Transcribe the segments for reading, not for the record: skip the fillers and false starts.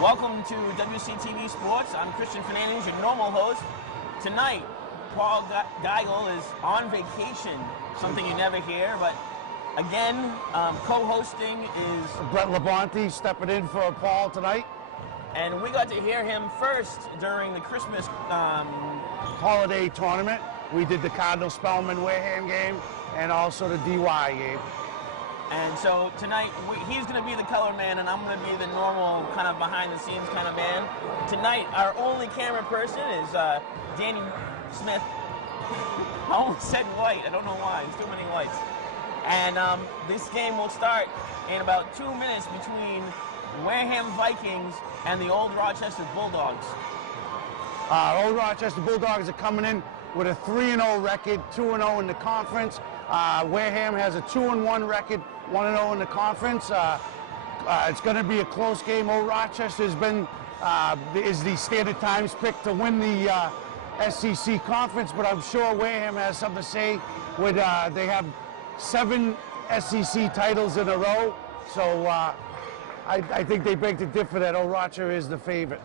Welcome to WCTV Sports. I'm Christian Fernandez, your normal host. Tonight, Paul Geigel is on vacation, something you never hear, but again, co-hosting is Brett Labonte stepping in for Paul tonight. And we got to hear him first during the Christmas holiday tournament. We did the Cardinal-Spellman Wareham game and also the DY game. And so tonight, he's going to be the color man, and I'm going to be the normal kind of behind-the-scenes kind of man. Tonight, our only camera person is Danny Smith. I almost said white. I don't know why. There's too many whites. And this game will start in about 2 minutes between Wareham Vikings and the Old Rochester Bulldogs. Old Rochester Bulldogs are coming in with a 3-0 record, 2-0 in the conference. Wareham has a 2-1 record, 1-0 in the conference. It's going to be a close game. Old Rochester has been is the Standard Times pick to win the SEC conference, but I'm sure Wareham has something to say. With they have 7 SEC titles in a row, so I think they beg to differ that Old Rochester is the favorite.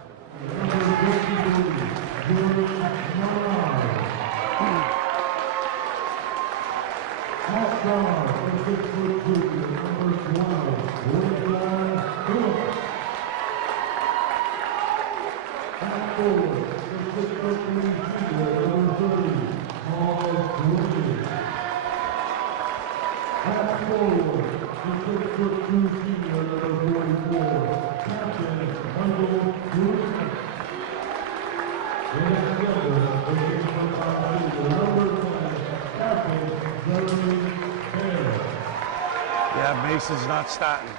Yeah, Mason's not starting.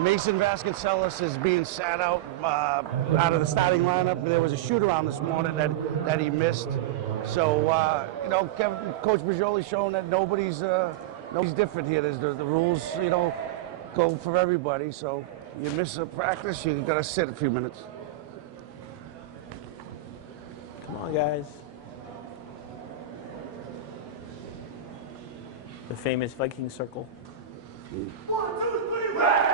Mason Vasconcelos is being sat out of the starting lineup. There was a shoot-around this morning that he missed. So, you know, Coach Bajoli's showing that nobody's different here. There's the rules, you know, go for everybody. So you miss a practice, you got to sit a few minutes. Come on, guys. The famous Viking circle. 1, 2, 3, red!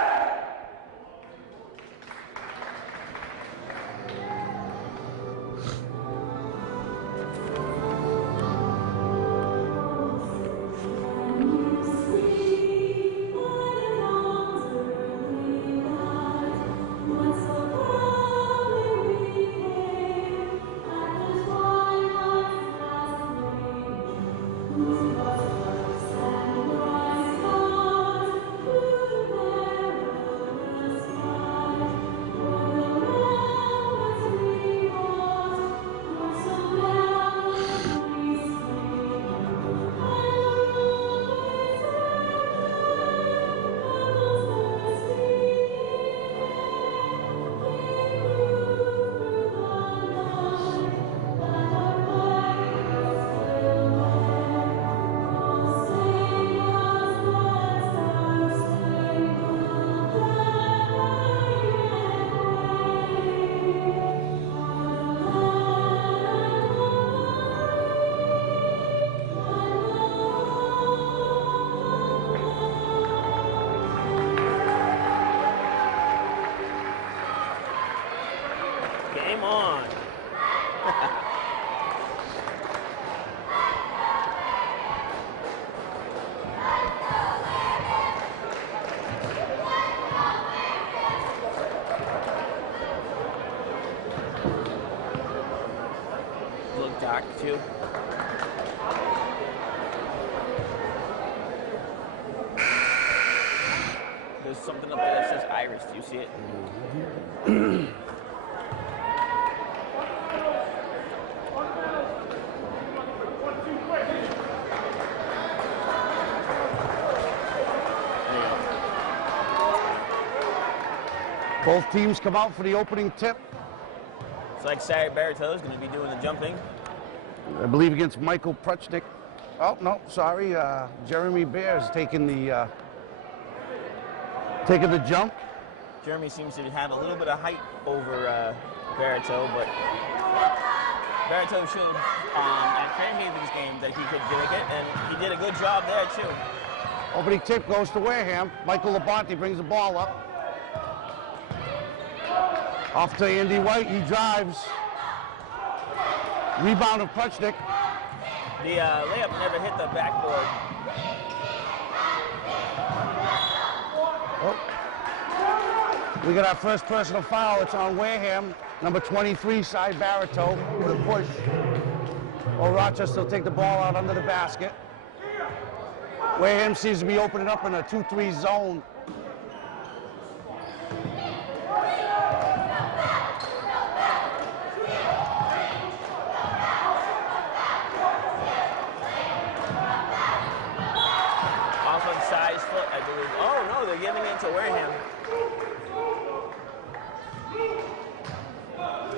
dark too. There's something up there that says Iris. Do you see it? Both teams come out for the opening tip. It's like Sarah Baratow is going to be doing the jumping. I believe against Michael Pruchnick. Oh, no, sorry. Jeremy Bears taking the jump. Jeremy seems to have a little bit of height over Baratow, but Baratow showed at Fairhaven's game that he could dig it, and he did a good job there, too. Opening tip goes to Wareham. Michael Labonte brings the ball up. Off to Andy White, he drives. Rebound of Pruchnick. The layup never hit the backboard. Oh. We got our first personal foul. It's on Wareham. Number 23, Cy Baratow with a push. Well, Rochester will take the ball out under the basket. Wareham seems to be opening up in a 2-3 zone. They're giving it to Wareham.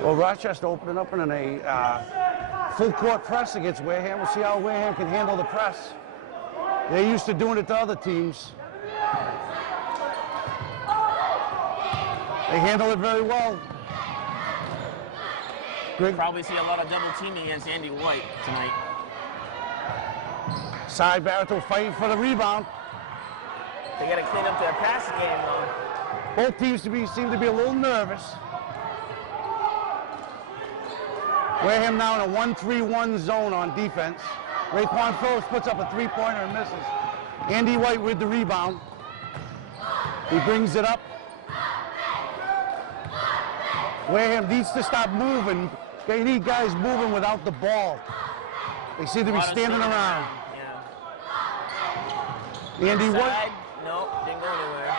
Well, Rochester opening up in a full court press against Wareham. We'll see how Wareham can handle the press. They're used to doing it to other teams. They handle it very well. Greg probably see a lot of double teaming against Andy White tonight. Cy Baratow fighting for the rebound. They got to clean up their pass game, though. Both teams seem to be a little nervous. Wareham now in a 1-3-1 zone on defense. Raekwon Phillips puts up a three-pointer and misses. Andy White with the rebound. He brings it up. Wareham needs to stop moving. They need guys moving without the ball. They seem to be standing around. Yeah. Andy White. Nope, didn't go anywhere.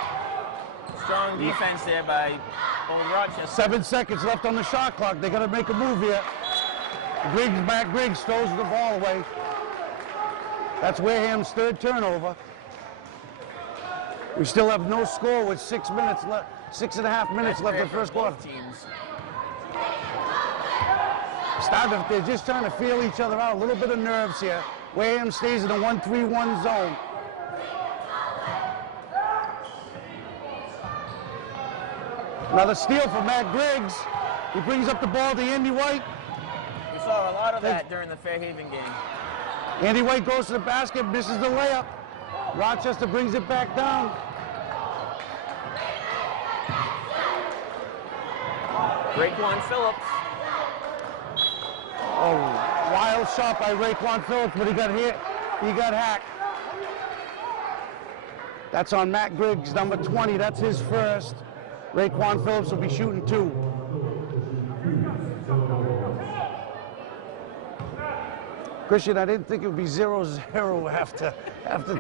Strong defense there by Old Rochester. 7 seconds left on the shot clock. They got to make a move here. Griggs throws the ball away. That's Wareham's third turnover. We still have no score with 6 minutes left, 6.5 minutes left in the first quarter. They're just trying to feel each other out. A little bit of nerves here. Wareham stays in a 1-3-1 zone. Another steal from Matt Griggs. He brings up the ball to Andy White. We saw a lot of that during the Fairhaven game. Andy White goes to the basket, misses the layup. Rochester brings it back down. Raekwon Phillips. Oh, wild shot by Raekwon Phillips, but he got hit. He got hacked. That's on Matt Griggs, number 20. That's his first. Raekwon Phillips will be shooting 2. Christian, I didn't think it would be 0-0 after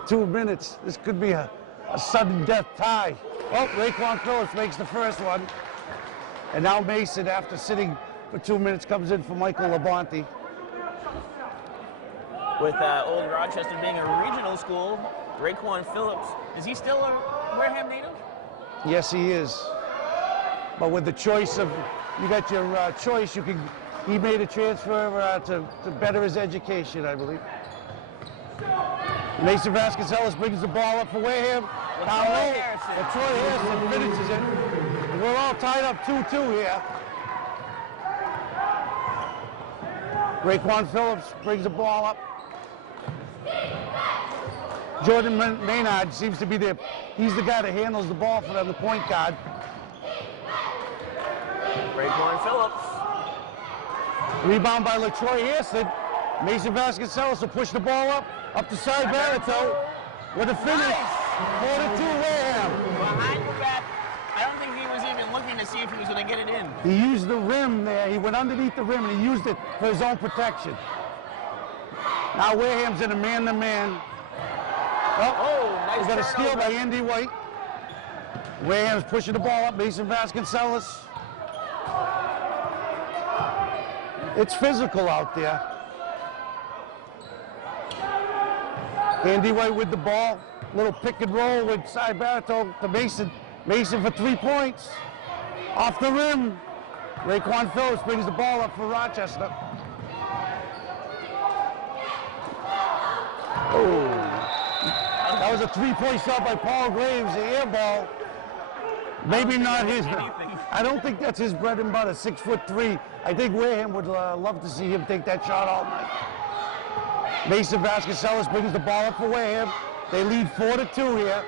2 minutes. This could be a sudden death tie. Oh, Raekwon Phillips makes the first one. And now Mason, after sitting for 2 minutes, comes in for Michael Labonte. With Old Rochester being a regional school, Raekwon Phillips, is he still a Wareham native? Yes, he is. But with the choice of, you got your choice, he made a transfer to better his education, I believe. Mason Vasconcelos brings the ball up for Wareham. Troy Harrison finishes it. We're all tied up 2-2 here. Raekwon Phillips brings the ball up. Jordan Maynard seems to be he's the guy that handles the ball for them, the point guard. Raekwon Phillips. Rebound by LaTroy Harrison. Mason Vasconcelos will push the ball up to Cy Baratow with a finish. 4-2 Wareham. Behind the back. I don't think he was even looking to to see if he was going to get it in. He used the rim there. He went underneath the rim and he used it for his own protection. Now Wareham's in a man-to-man. Oh, nice He's got a steal turnover. by Andy White. Wareham's pushing the ball up. Mason Vasconcelos. It's physical out there. Andy White with the ball. Little pick and roll with side Barreto to Mason. Mason for 3 points. Off the rim. Raekwon Phillips brings the ball up for Rochester. Oh. That was a 3-point shot by Paul Graves, the air ball. Maybe not his. I don't think that's his bread and butter, 6'3". I think Wareham would love to see him take that shot all night. Mason Vasconcelos brings the ball up for Wareham. They lead 4-2 here.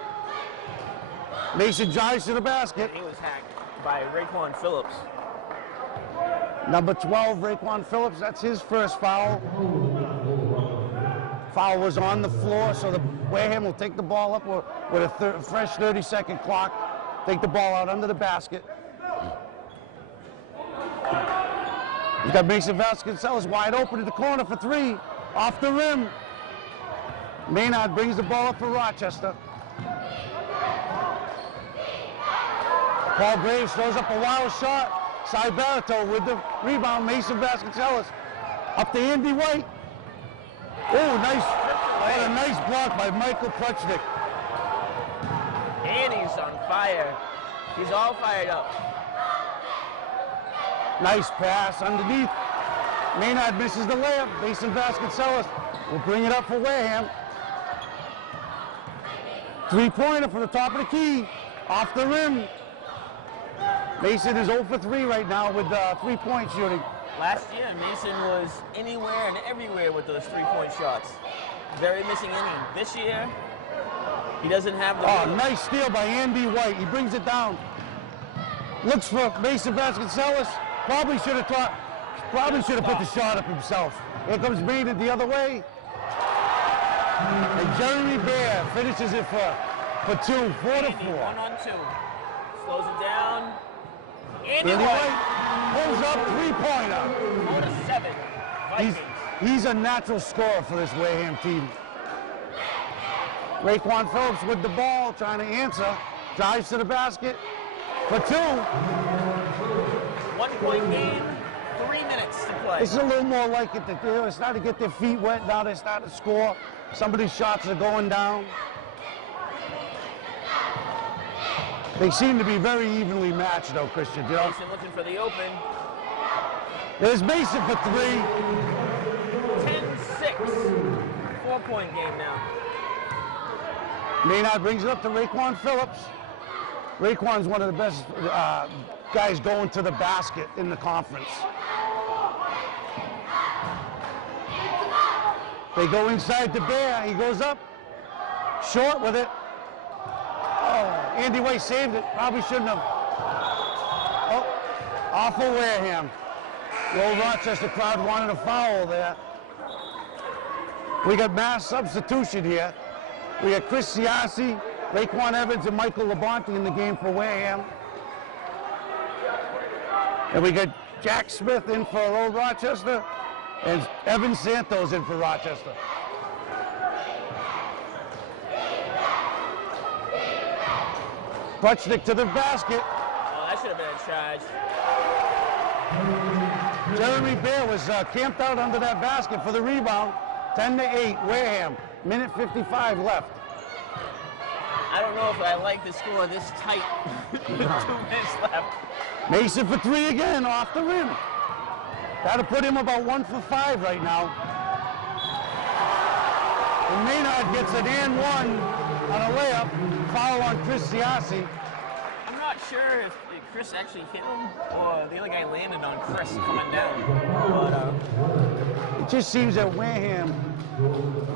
Mason drives to the basket. He was hacked by Raekwon Phillips. Number 12, Raekwon Phillips, that's his first foul. Foul was on the floor, so the Wareham will take the ball up with a fresh 30-second clock. Take the ball out under the basket. He's got Mason Vasconcelos wide open in the corner for 3. Off the rim. Maynard brings the ball up for Rochester. Paul Graves throws up a wild shot. Side Barreto with the rebound. Mason Vasconcelos up to Andy White. Oh, nice. What a nice block by Michael Pruchnick. And he's on fire. He's all fired up. Nice pass underneath. Maynard misses the layup. Mason Vasconcelos will bring it up for Wareham. 3-pointer from the top of the key. Off the rim. Mason is 0 for 3 right now with 3-point shooting. Last year, Mason was anywhere and everywhere with those 3-point shots. Very missing inning. This year, he doesn't have the... Oh, nice steal by Andy White. He brings it down. Looks for Mason Vasconcelos. Probably should have put the shot up himself. Here comes Maynard the other way. And Jeremy Bear finishes it for 2, 4-4. 1-on-2. Slows it down. Andy Andy White White pulls up 3-pointer. 4-7. Vikings. He's a natural scorer for this Wareham team. Raekwon Phillips with the ball, trying to answer. Drives to the basket for 2. 1-point game, 3 minutes to play. This is a little more like it. They're starting to get their feet wet. Now they start to score. Some of these shots are going down. They seem to be very evenly matched, though, Christian. You know? Mason looking for the open. There's Mason for 3. 10-6. 4-point game now. Maynard brings it up to Raekwon Phillips. Raekwon's one of the best guys going to the basket in the conference. They go inside to Bear. He goes up. Short with it. Oh, Andy White saved it. Probably shouldn't have. Oh, off of Wareham. The old Rochester crowd wanted a foul there. We got mass substitution here. We got Chris Siassi, Raekwon Evans, and Michael Labonte in the game for Wareham. And we got Jack Smith in for old Rochester, and Evan Santos in for Rochester. Pruchnick to the basket. Oh, that should have been a charge. Jeremy Bear was camped out under that basket for the rebound. 10-8, Wareham. Minute 55 left. I don't know if I like the score this tight. 2 minutes left. Mason for 3 again, off the rim. That'll put him about 1 for 5 right now. And Maynard gets an and 1 on a layup. Foul on Chris Siassi. I'm not sure if Chris actually hit him or the other guy landed on Chris coming down. But, It just seems that Wareham,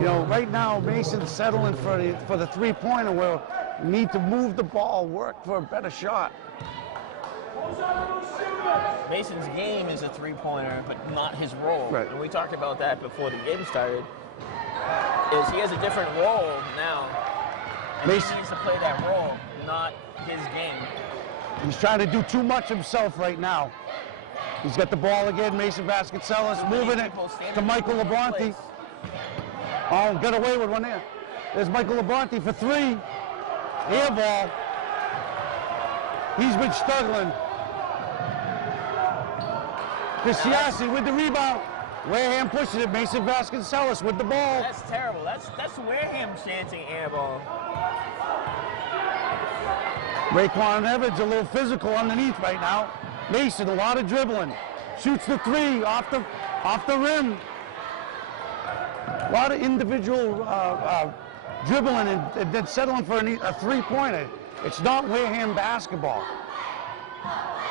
you know, right now Mason's settling for the 3-pointer where we need to move the ball, work for a better shot. Mason's game is a 3-pointer, but not his role. Right. And we talked about that before the game started. Is he has a different role now. And Mason- he needs to play that role, not his game. He's trying to do too much himself right now. He's got the ball again. Mason Vasconcelos moving it to Michael Labonte. Oh, got away with one there. There's Michael Labonte for three. Air ball. He's been struggling. Cristiassi with the rebound. Wareham pushing it. Mason Vasconcelos with the ball. That's terrible. That's Wareham chanting air ball. Raekwon Evans a little physical underneath right now. Mason, a lot of dribbling. Shoots the three off the rim. A lot of individual dribbling and then settling for a three-pointer. It's not Wareham basketball.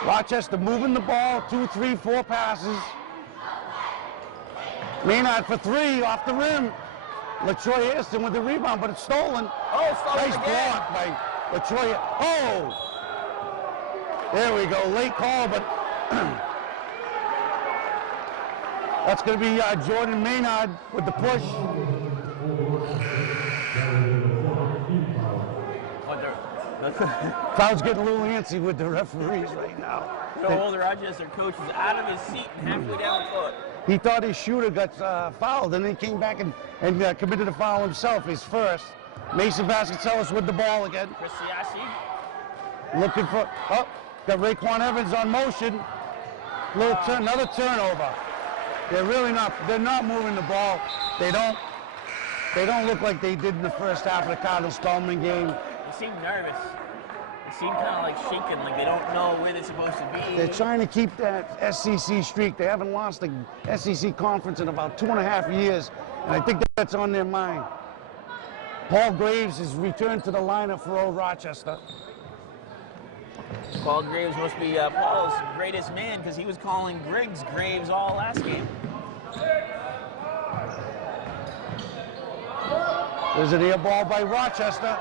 Rochester moving the ball, 2, 3, 4 passes. Maynard for three off the rim. LaTroy Hairston with the rebound, but it's stolen. Oh, stolen nice again. block by LaTroy. Oh! There we go, late call, but that's going to be Jordan Maynard with the push. Crowd's getting a little antsy with the referees right now. The old Rochester coach is out of his seat and halfway down the court. He thought his shooter got fouled, and then he came back and committed a foul himself, his first. Mason Vasconcelos with the ball again. Cristiassi. Looking for, got Raekwon Evans on motion. Another turnover. They're not moving the ball. They don't look like they did in the first half of the Cardinals-Spelman game. They seem nervous. They seem kind of like shaking, like they don't know where they're supposed to be. They're trying to keep that SEC streak. They haven't lost the SEC conference in about 2.5 years, and I think that's on their mind. Paul Graves has returned to the lineup for Old Rochester. Paul Graves must be Paul's greatest man because he was calling Griggs Graves all last game. There's an air ball by Rochester.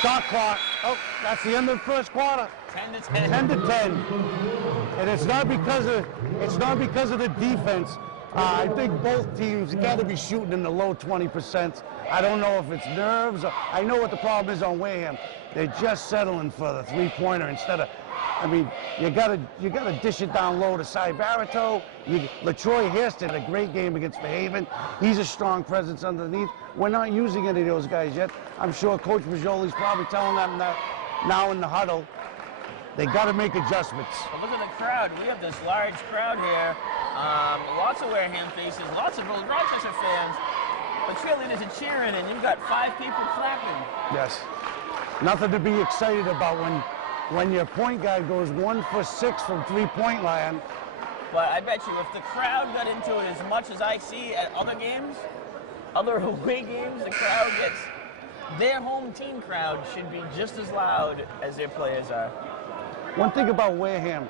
Shot clock. Oh, that's the end of the first quarter. 10 to 10. 10 to 10. And it's not because of the defense. I think both teams got to be shooting in the low 20%. I don't know if it's nerves. I know what the problem is on Wareham. They're just settling for the three-pointer instead of. I mean, you gotta dish it down low to Cy Barito. LaTroy Hairston had a great game against Fairhaven. He's a strong presence underneath. We're not using any of those guys yet. I'm sure Coach Majoli's probably telling them that now in the huddle. They got to make adjustments. But look at the crowd. We have this large crowd here. Lots of Wareham faces, lots of Old Rochester fans. But cheerleaders are cheering, and you've got 5 people clapping. Yes. Nothing to be excited about when your point guard goes 1 for 6 from three-point line. But I bet you if the crowd got into it as much as I see at other games, other away games, the crowd gets, their home team crowd should be just as loud as their players are. One thing about Wareham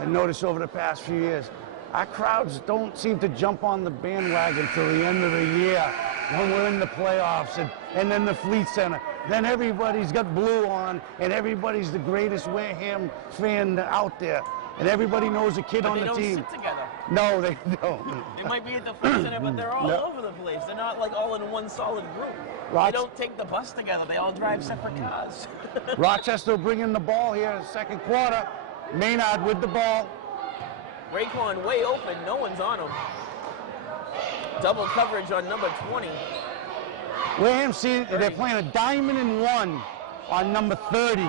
I noticed over the past few years, our crowds don't seem to jump on the bandwagon till the end of the year when we're in the playoffs and then the Fleet Center. Then everybody's got blue on and everybody's the greatest Wareham fan out there. And everybody knows a kid on the team. They don't sit together. No, they don't. They might be at the Fleet Center, but they're all over the place. They're not like all in one solid group. They don't take the bus together. They all drive separate cars. Rochester bringing the ball here, second quarter. Maynard with the ball. Raekwon way open. No one's on him. Double coverage on number 20. Wareham, see, they're playing a diamond and 1 on number 30.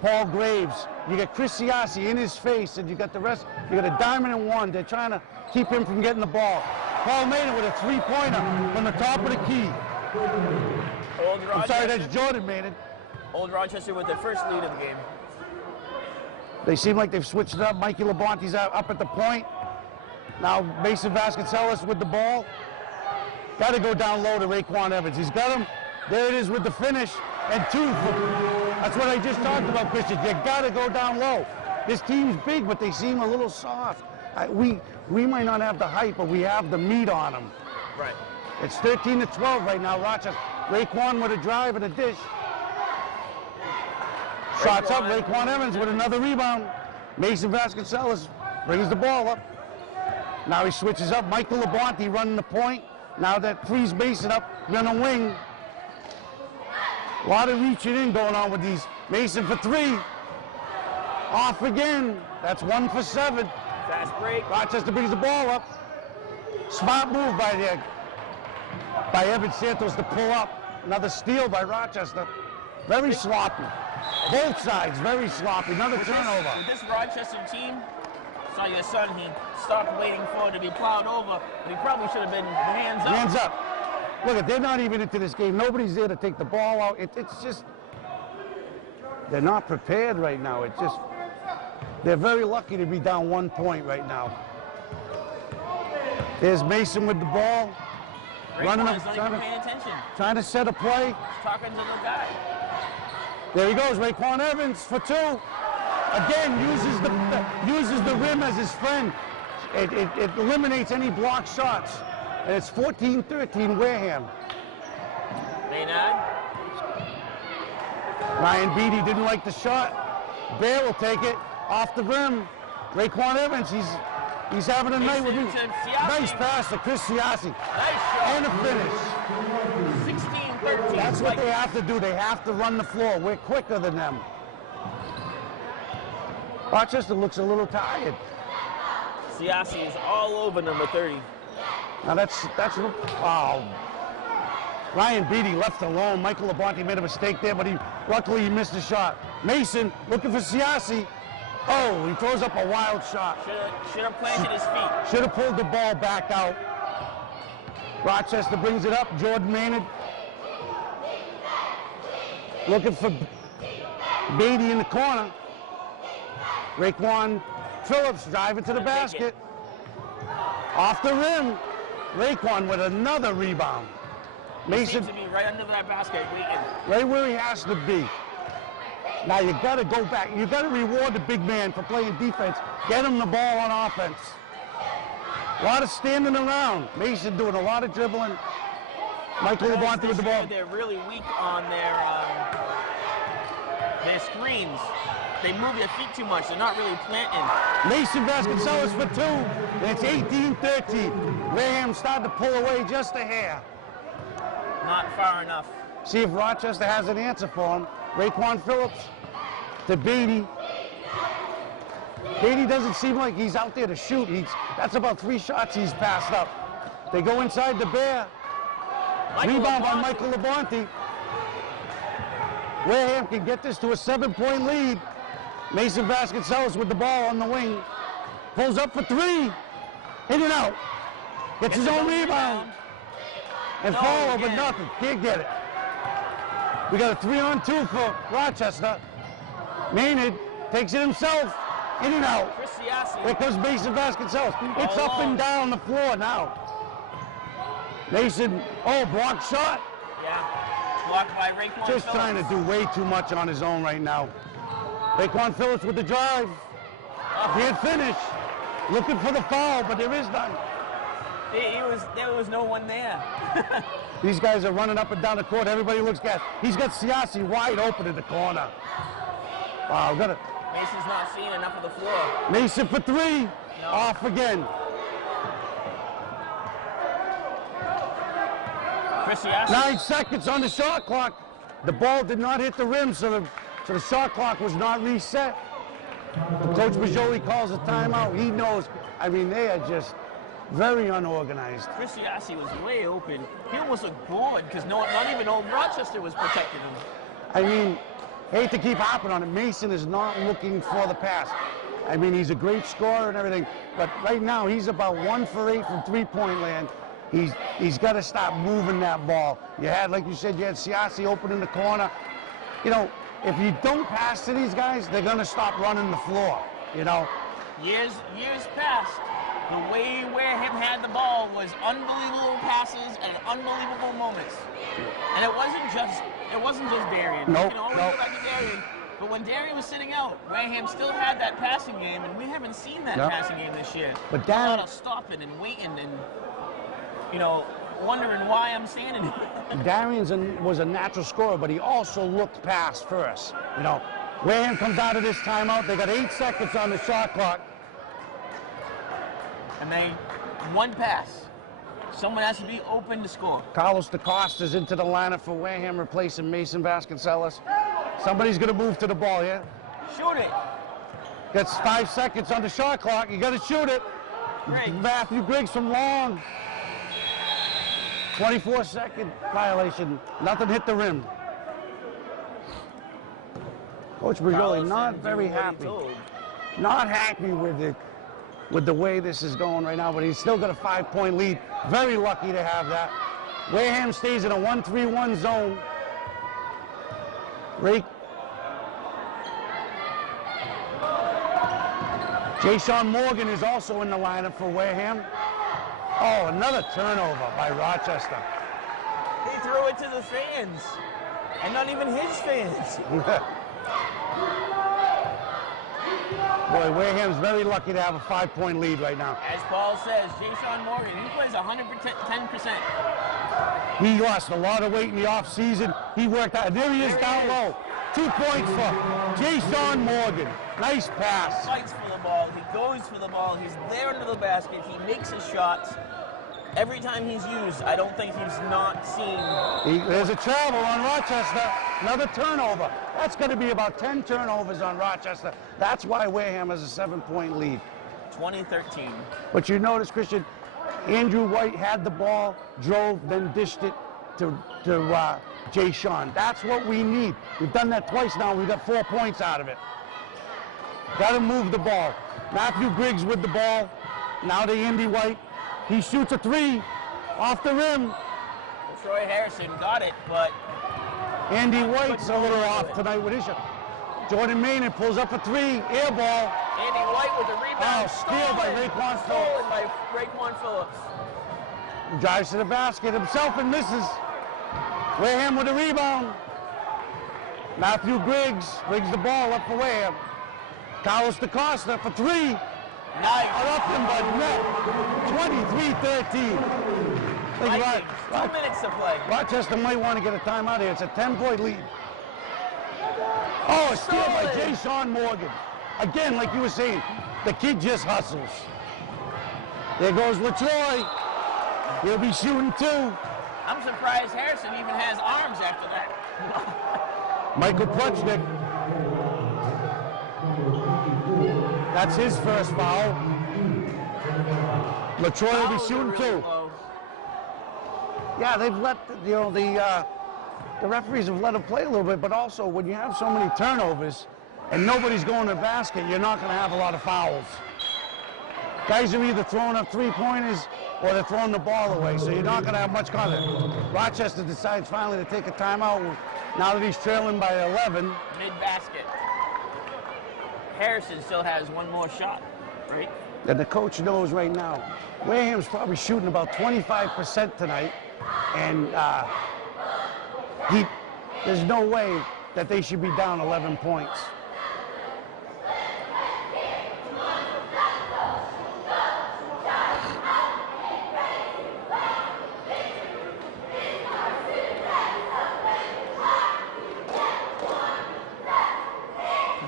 Paul Graves. You got Cristiassi in his face, and you got the rest. You got a diamond and 1. They're trying to keep him from getting the ball. Paul made it with a three-pointer from the top of the key. I'm sorry, that's Jordan made it. Old Rochester with their first lead of the game. They seem like they've switched it up. Mikey Labonte's up at the point. Now Mason Vasconcelos with the ball. Got to go down low to Raekwon Evans. He's got him. There it is with the finish. And 2. That's what I just talked about, Christian. You got to go down low. This team's big, but they seem a little soft. We might not have the height, but we have the meat on them. Right. It's 13 to 12 right now, Rochester. Raekwon with a drive and a dish. Shots up, Raekwon Evans with another rebound. Mason Vasconcelos brings the ball up. Now he switches up. Michael Labonte running the point. Now that frees Mason up, on a wing. A lot of reaching in going on with these Mason for 3. Off again. That's 1 for 7. Fast break. Rochester brings the ball up. Smart move by Evan Santos to pull up. Another steal by Rochester. Very sloppy. Both sides, very sloppy. Another turnover. With this Rochester team, saw your son, he stopped waiting for it to be plowed over, but he probably should have been hands up. Hands up. Look, they're not even into this game. Nobody's there to take the ball out. It's just, they're not prepared right now. It's just, they're very lucky to be down 1 point right now. There's Mason with the ball. Running up, trying to set a play. He's talking to the guy. There he goes, Raekwon Evans for 2. Again, uses the rim as his friend. It eliminates any block shots. And it's 14-13 Wareham. Maynard. Ryan Beatty didn't like the shot. Bear will take it off the rim. Raekwon Evans, he's having a night with me. Nice pass to Chris Siassi. Nice shot. And a finish. 16-13. That's what they have to do. They have to run the floor. We're quicker than them. Rochester looks a little tired. Siassi is all over number 30. Now that's wow. Ryan Beatty left alone. Michael Labonte made a mistake there, but luckily he missed the shot. Mason looking for Siassi. Oh, he throws up a wild shot. Should have planted his feet. Should have pulled the ball back out. Rochester brings it up. Jordan Maynard looking for Beatty in the corner. Raekwon Phillips driving to the basket. Off the rim. Raekwon with another rebound. Mason seems to be right under that basket. right where he has to be. Now you got to go back. You got to reward the big man for playing defense. Get him the ball on offense. A lot of standing around. Mason doing a lot of dribbling. Michael Labonte with the ball. They're really weak on their screens. They move their feet too much. They're not really planting. Mason Vasconcelos for 2. And it's 18-13. Wareham started to pull away just a hair. Not far enough. See if Rochester has an answer for him. Raekwon Phillips to Beatty. Beatty doesn't seem like he's out there to shoot. That's about 3 shots he's passed up. They go inside the Bear. Rebound by Michael Labonte. Wareham can get this to a 7-point lead. Mason Vasconcelos with the ball on the wing. Pulls up for 3. In and out. Gets his own rebound. And fall over nothing. Can't get it. We got a 3-on-2 for Rochester. Maynard takes it himself. In and out. Here comes Mason Vasconcelos. It's up and down the floor now. Mason, blocked shot. Yeah, blocked by Raekwon Just Phillips. trying to do way too much on his own right now. Raekwon Phillips with the drive. Can't finish. Looking for the foul, but there is none. There was no one there. These guys are running up and down the court. Everybody looks gas. He's got Siassi wide open in the corner. Wow, Mason's not seeing enough of the floor. Mason for 3. No. Off again. Chris Siassi. 9 seconds on the shot clock. The ball did not hit the rim, so the shot clock was not reset. Coach Majoli calls a timeout. He knows. I mean, they are just very unorganized. Chris Siassi was way open. He almost looked bored because not even old Rochester was protecting him. I mean, hate to keep hopping on it. Mason is not looking for the pass. I mean, he's a great scorer and everything, but right now he's about 1 for 8 from 3-point land. He's got to stop moving that ball. You had, like you said, you had Siassi open in the corner. You know, if you don't pass to these guys, they're going to stop running the floor, you know. Years past, the way Wareham had the ball was unbelievable passes and unbelievable moments. And it wasn't just Darian. Nope, You can always go back to Darian. But when Darian was sitting out, Wareham still had that passing game, and we haven't seen that passing game this year. But a lot of stopping and waiting and, you know, wondering why I'm standing here. Darian was a natural scorer, but he also looked past first. You know, Wareham comes out of this timeout. They got 8 seconds on the shot clock. And one pass. Someone has to be open to score. Carlos DaCosta's into the lineup for Wareham, replacing Mason Vasconcelos. Somebody's going to move to the ball here. Shoot it. Gets 5 seconds on the shot clock. You got to shoot it. Griggs. Matthew Griggs from long. 24-second violation. Nothing hit the rim. Coach Brigoli not very happy. Not happy with the way this is going right now, but he's still got a 5-point lead. Very lucky to have that. Wareham stays in a 1-3-1 zone. Jayshawn Morgan is also in the lineup for Wareham. Oh, another turnover by Rochester. He threw it to the fans, and not even his fans. Boy, Wareham's very lucky to have a 5-point lead right now. As Paul says, Jayshawn Morgan, he plays 110%. He lost a lot of weight in the offseason. He worked out. There he is down low. 2 points for Jayshawn Morgan. Nice pass. He fights for the ball. He goes for the ball. He's there under the basket. He makes his shots. Every time he's used, I don't think he's not seen. There's a travel on Rochester. Another turnover. That's going to be about 10 turnovers on Rochester. That's why Wareham has a 7-point lead. 2013. But you notice, Christian, Andrew White had the ball, drove, then dished it to Jayshawn. That's what we need. We've done that twice now. We've got 4 points out of it. Got to move the ball. Matthew Griggs with the ball. Now to Andy White. He shoots a 3 off the rim. Troy Harrison got it, but Andy White's a little off tonight with his shot. Jordan Maynard pulls up a 3, air ball. Andy White with the rebound. Oh, steal by Raekwon Phillips. Stolen by Raekwon Phillips. Drives to the basket himself and misses. Wareham with a rebound. Matthew Griggs brings the ball up for Wareham. Carlos DaCosta for 3. Nice. Nothing but net. 23-13. Vikings, 2 minutes to play. Rochester might want to get a timeout here. It's a 10-point lead. Oh, a steal by Jayshawn Morgan. Again, like you were saying, the kid just hustles. There goes LaTroy. He'll be shooting 2. I'm surprised Harrison even has arms after that. Michael Plutchnik. That's his first foul. LaTroy will be shooting 2. Yeah, they've let the referees have let him play a little bit, but also when you have so many turnovers and nobody's going to the basket, you're not going to have a lot of fouls. Guys are either throwing up 3-pointers or they're throwing the ball away, so you're not going to have much contact. Rochester decides finally to take a timeout now that he's trailing by 11. Mid-basket. Harrison still has one more shot, right? And the coach knows right now, Wareham's probably shooting about 25% tonight, and there's no way that they should be down 11 points.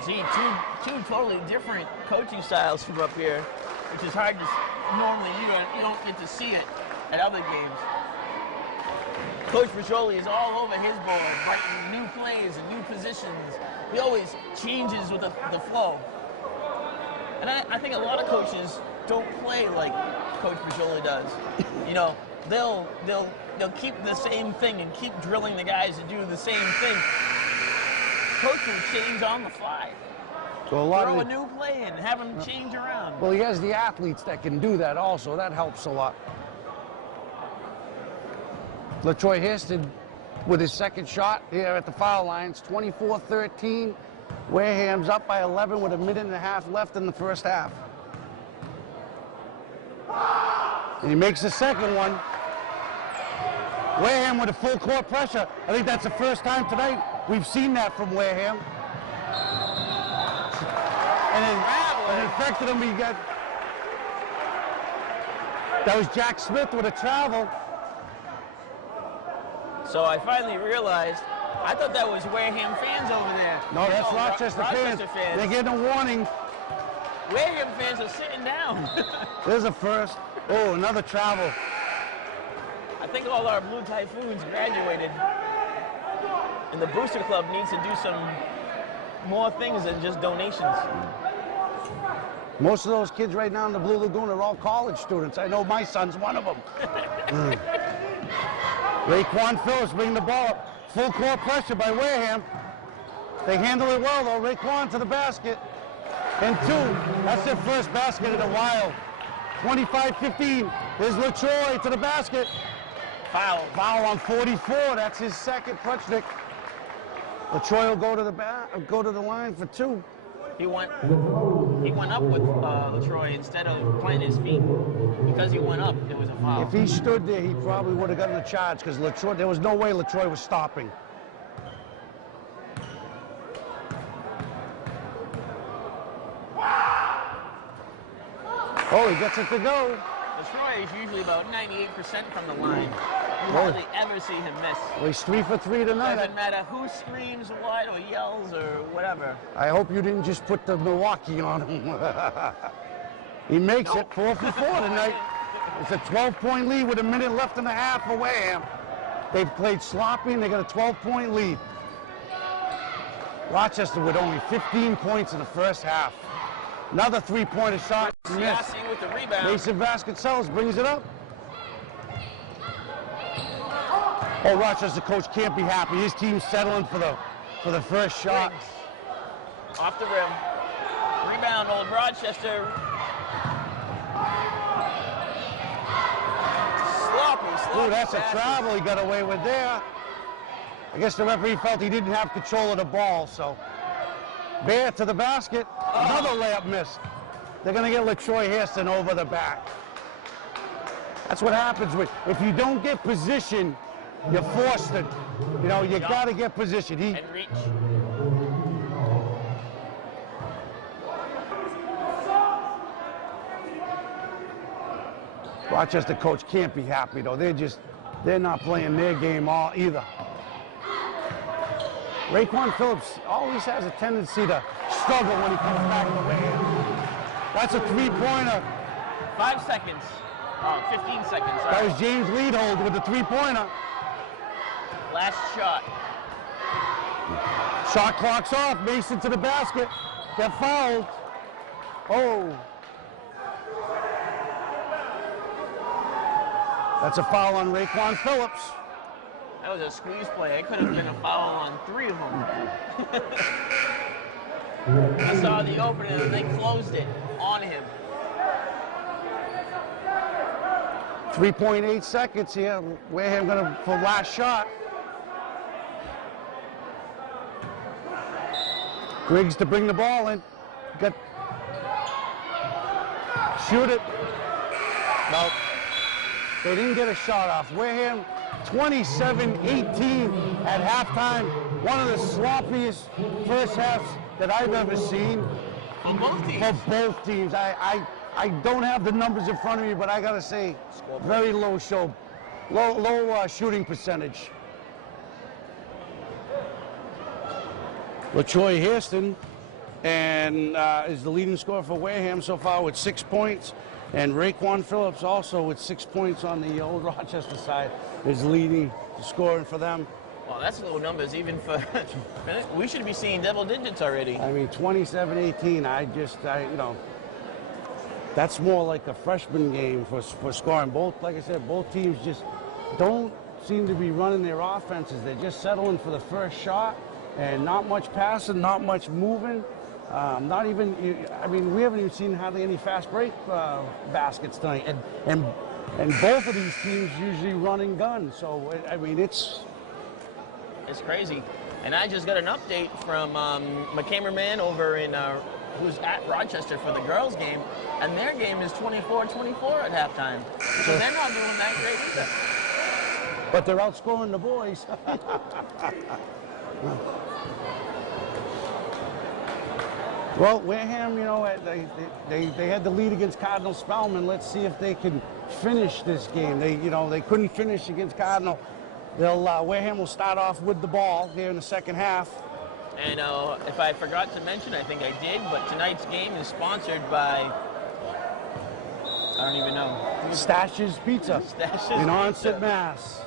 See, two totally different coaching styles from up here, which is hard to normally you don't get to see it at other games. Coach Brigoli is all over his board, writing new plays and new positions. He always changes with the flow. And I think a lot of coaches don't play like Coach Brigoli does. You know, they'll keep the same thing and keep drilling the guys to do the same thing. Coach will change on the fly. So Throw a new play in, have them change around. Well, he has the athletes that can do that also. That helps a lot. LaTroy Hairston with his second shot here at the foul line. It's 24-13. Wareham's up by 11 with a minute and a half left in the first half. And he makes the second one. Wareham with a full court pressure. I think that's the first time tonight we've seen that from Wareham. And it affected him. That was Jack Smith with a travel. So I finally realized, I thought that was Wareham fans over there. No, that's Rochester fans. They're getting a warning. Wareham fans are sitting down. There's a first. Oh, another travel. I think all our Blue Typhoons graduated. And the Booster Club needs to do some more things than just donations. Most of those kids right now in the Blue Lagoon are all college students. I know my son's one of them. Raekwon Phillips bringing the ball up. Full court pressure by Wareham. They handle it well, though. Raekwon to the basket. And 2. That's their first basket in a while. 25-15. There's LaTroy to the basket. Foul. Foul on 44. That's his second. Prutchnik. LaTroy will go to the line for 2. He went up with LaTroy instead of planting his feet. Because he went up, there was a foul. If he stood there, he probably would have gotten a charge because LaTroy, there was no way LaTroy was stopping. Oh, he gets it to go. LaTroy is usually about 98% from the line. You hardly ever see him miss. Well, he's 3 for 3 tonight. Doesn't matter who screams what or yells or whatever. I hope you didn't just put the Milwaukee on him. He makes it 4 for 4 tonight. It's a 12-point lead with a minute left in the half for Wareham. They've played sloppy and they got a 12-point lead. Rochester with only 15 points in the first half. Another 3-pointer shot. Missed. With the rebound. Mason Vasconcelos brings it up. Oh, Rochester coach can't be happy. His team's settling for the first shot. Briggs. Off the rim. Rebound, old Rochester. Sloppy. Ooh, that's a passes. travel he got away with there. I guess the referee felt he didn't have control of the ball, so. Bear to the basket. Another layup missed. They're going to get LaTroy Hairston over the back. That's what happens if you don't get position, you're forced to, you got to get position. And reach. Rochester coach can't be happy though. They're not playing their game all either. Raekwon Phillips always has a tendency to struggle when he comes back the way. That's a 3-pointer. 5 seconds. 15 seconds. Sorry. That was James Leadhold with the 3-pointer. Last shot. Shot clock's off. Mason to the basket. Get fouled. Oh. That's a foul on Raekwon Phillips. That was a squeeze play. It could have been a foul on 3 of them. I saw the opening and they closed it on him. 3.8 seconds here. Wareham gonna for last shot. Griggs to bring the ball in. Shoot it. No. They didn't get a shot off. Wareham 27-18 at halftime. One of the sloppiest first halves that I've ever seen. For both teams. For both teams. I don't have the numbers in front of me, but I gotta say, very low shooting percentage. LaTroy Hairston and is the leading scorer for Wareham so far with 6 points. And Raekwon Phillips also with 6 points on the old Rochester side is leading scoring for them. Well, that's low numbers even for we should be seeing double digits already. I mean, 27-18, that's more like a freshman game for scoring. Both, like I said, both teams just don't seem to be running their offenses. They're just settling for the first shot and not much passing, not much moving. Not even, we haven't even seen hardly any fast break baskets tonight. And both of these teams usually run and gun. So, it's crazy. And I just got an update from my cameraman over in, who's at Rochester for the girls' game, and their game is 24-24 at halftime. So they're not doing that great either. But they're outscoring the boys. Well, Wareham, they had the lead against Cardinal Spellman. Let's see if they can finish this game. They couldn't finish against Cardinal. Wareham will start off with the ball here in the second half. And if I forgot to mention, I think I did, but tonight's game is sponsored by, I don't even know. Stash's Pizza Stash's in Pizza. Onset, Mass.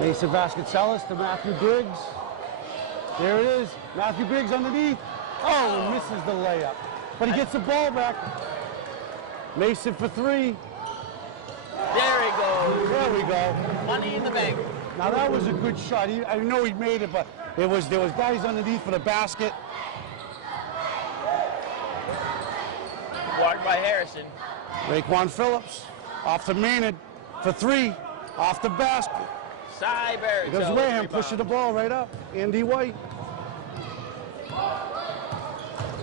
Mason Vasconcelos to Matthew Briggs. There it is. Matthew Briggs underneath. Oh, and misses the layup. But he gets the ball back. Mason for three. There he goes. There we go. Money in the bank. Now that was a good shot. I know he made it, but there was guys underneath for the basket. Blocked by Harrison. Raekwon Phillips off to Maynard for three. Off the basket. Cy Barrett. Because Wareham pushing the ball right up. Andy White.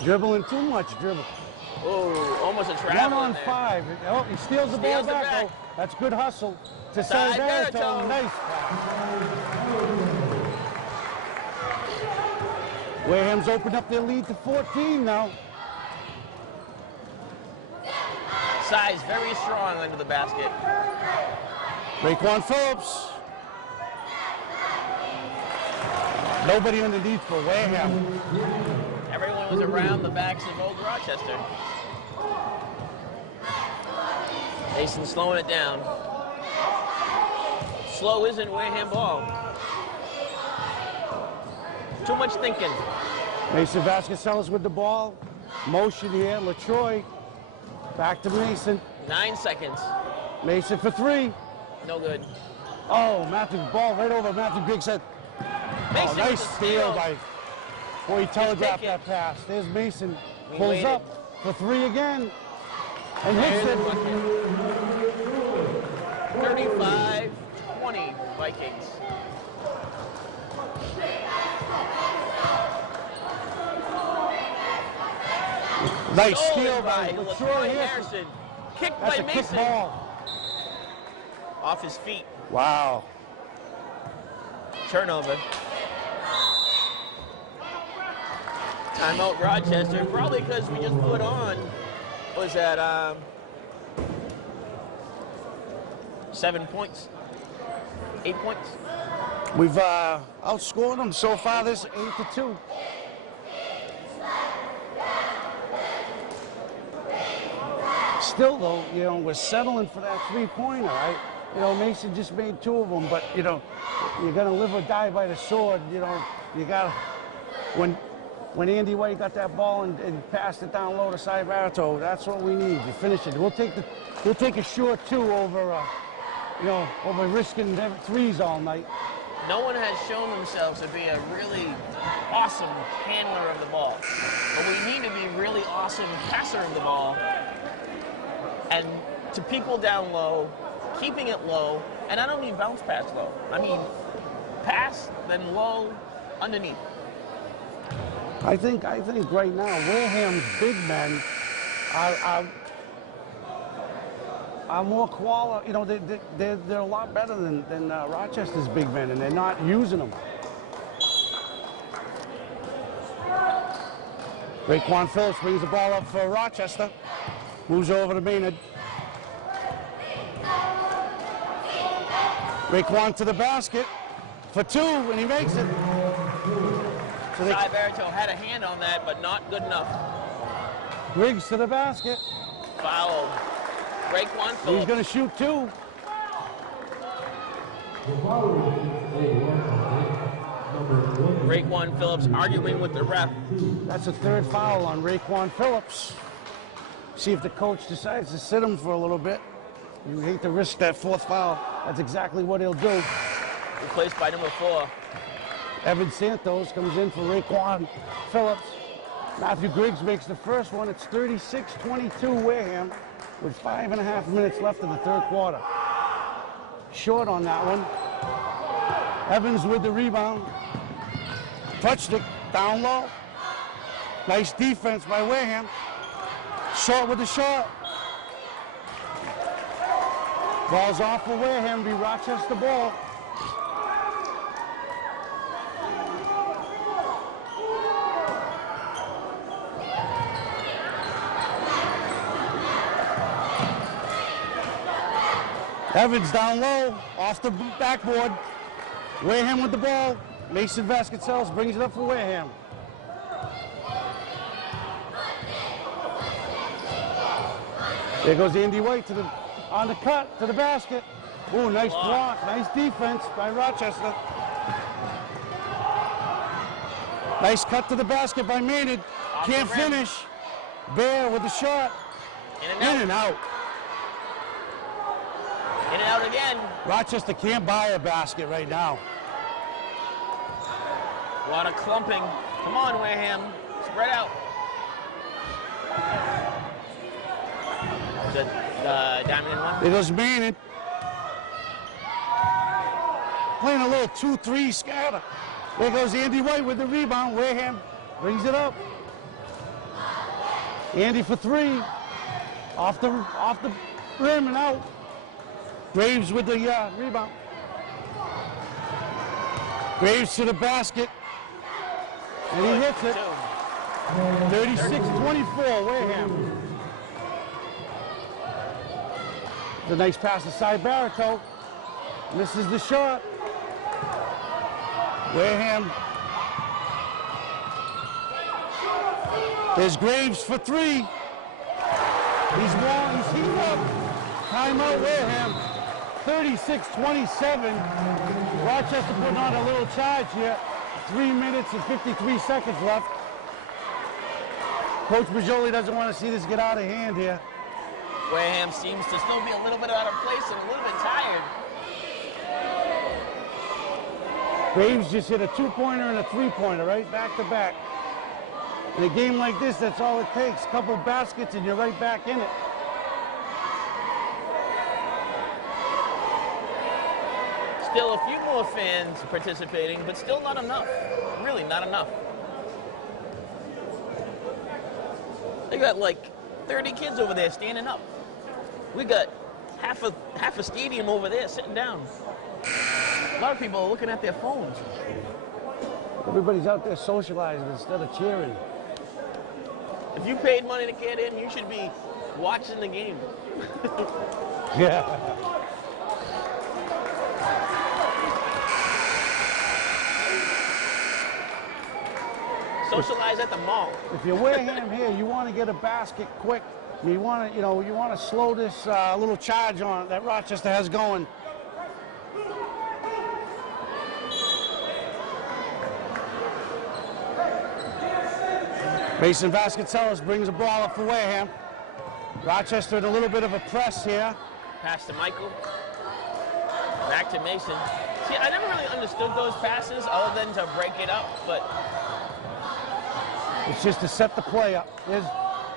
Dribbling too much dribble. Oh, almost a travel. 1 on 5. Oh, he steals the ball back, though. That's good hustle. To Cy Barrett. Nice pass. Wareham's opened up their lead to 14 now. Cy's very strong under the basket. Raekwon Phillips. Nobody underneath for Wareham. Everyone was around the backs of old Rochester. Mason slowing it down. Slow isn't Wareham ball. Too much thinking. Mason Vasconcelos with the ball. Motion here. LaTroy. Back to Mason. 9 seconds. Mason for three. No good. Oh, Matthew, ball right over Matthew Briggs' head. Mason Oh, nice with the steal by, boy, he telegraphed take it. that pass. There's Mason, We pulls waited. up for three again, and hits There's it. the bucket. 35-20 Vikings. Nice Stolen steal by by LaTroy LaTroy Harrison. Harrison. Kicked That's by a kick Mason. ball. Off his feet. Wow. Turnover. Timeout Rochester, probably because we just put on, was that 7 points? 8 points? We've outscored them so far this 8-2. Still, though, you know, we're settling for that three-pointer, right? You know, Mason just made 2 of them, but, you know, you're going to live or die by the sword. You know, you got to, when Andy White got that ball and passed it down low to Cy Barrett, that's what we need. You finish it. We'll take a short 2 over, you know, over risking threes all night. No one has shown themselves to be a really awesome handler of the ball. But we need to be really awesome passer of the ball. And to people down low, keeping it low, and I don't mean bounce pass low. I mean pass, then low, underneath. I think right now Wareham's big men are more quality. You know, they're a lot better than Rochester's big men, and they're not using them. Raekwon Phillips brings the ball up for Rochester. Moves over to Maynard. Raekwon to the basket for 2, and he makes it. So Cy Barrett had a hand on that, but not good enough. Briggs to the basket. Fouled. Raekwon He's Phillips. going to shoot 2. Raekwon Phillips arguing with the ref. That's a 3rd foul on Raekwon Phillips. See if the coach decides to sit him for a little bit. You hate to risk that 4th foul. That's exactly what he'll do. Replaced by number 4. Evan Santos comes in for Raekwon Phillips. Matthew Briggs makes the first one. It's 36-22 Wareham with 5.5 minutes left in the 3rd quarter. Short on that one. Evans with the rebound. Touched it down low. Nice defense by Wareham. Short with the shot. Ball's off for Wareham, be Rochester ball. Evans down low, off the backboard. Wareham with the ball. Mason Vasconcelos brings it up for Wareham. There goes Andy White on the cut to the basket. Oh, nice block. Nice defense by Rochester. Nice cut to the basket by Maynard. Can't finish. Bear with the shot. In and out. In and out again. Rochester can't buy a basket right now. A lot of clumping. Come on, Wareham. Spread out. The diamond in one. There goes Maynard. Playing a little 2-3 scatter. There goes Andy White with the rebound. Wareham brings it up. Andy for three. Off the rim and out. Graves with the rebound. Graves to the basket. And he hits it. 36-24, Wareham. The nice pass aside Barito. Misses the shot. Wareham. There's Graves for three. He's won. He's heated up. Timeout, Wareham. 36-27. Rochester putting on a little charge here. 3 minutes and 53 seconds left. Coach Majoli doesn't want to see this get out of hand here. Wareham seems to still be a little bit out of place and a little bit tired. Graves just hit a two-pointer and a three-pointer, right? Back to back. In a game like this, that's all it takes. A couple baskets and you're right back in it. Still a few more fans participating, but still not enough. Really not enough. They got like 30 kids over there standing up. We got half a stadium over there sitting down. A lot of people are looking at their phones. Everybody's out there socializing instead of cheering. If you paid money to get in, you should be watching the game. Yeah. Socialize at the mall. If you're Wareham here, you want to get a basket quick. You want to, you want to slow this little charge on that Rochester has going. Mason Vasconcelos brings the ball up for Wareham. Rochester in a little bit of a press here. Pass to Michael. Back to Mason. See, I never really understood those passes other than to break it up, but it's just to set the play up. There's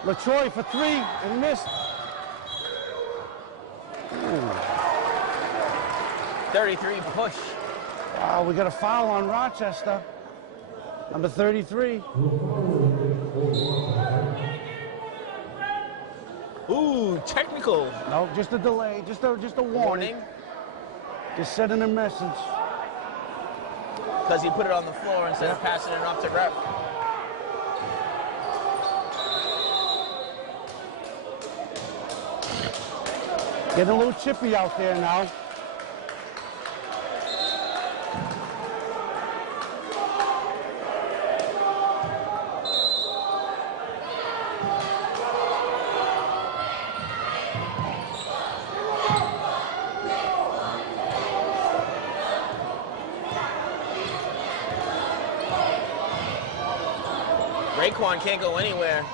LaTroy for three and missed. 33 push. Wow, we got a foul on Rochester. Number 33. Ooh, technical. No, just a delay, just a warning. Just sending a message. Because he put it on the floor instead of passing it off to ref. Getting a little chippy out there now. Raekwon can't go anywhere.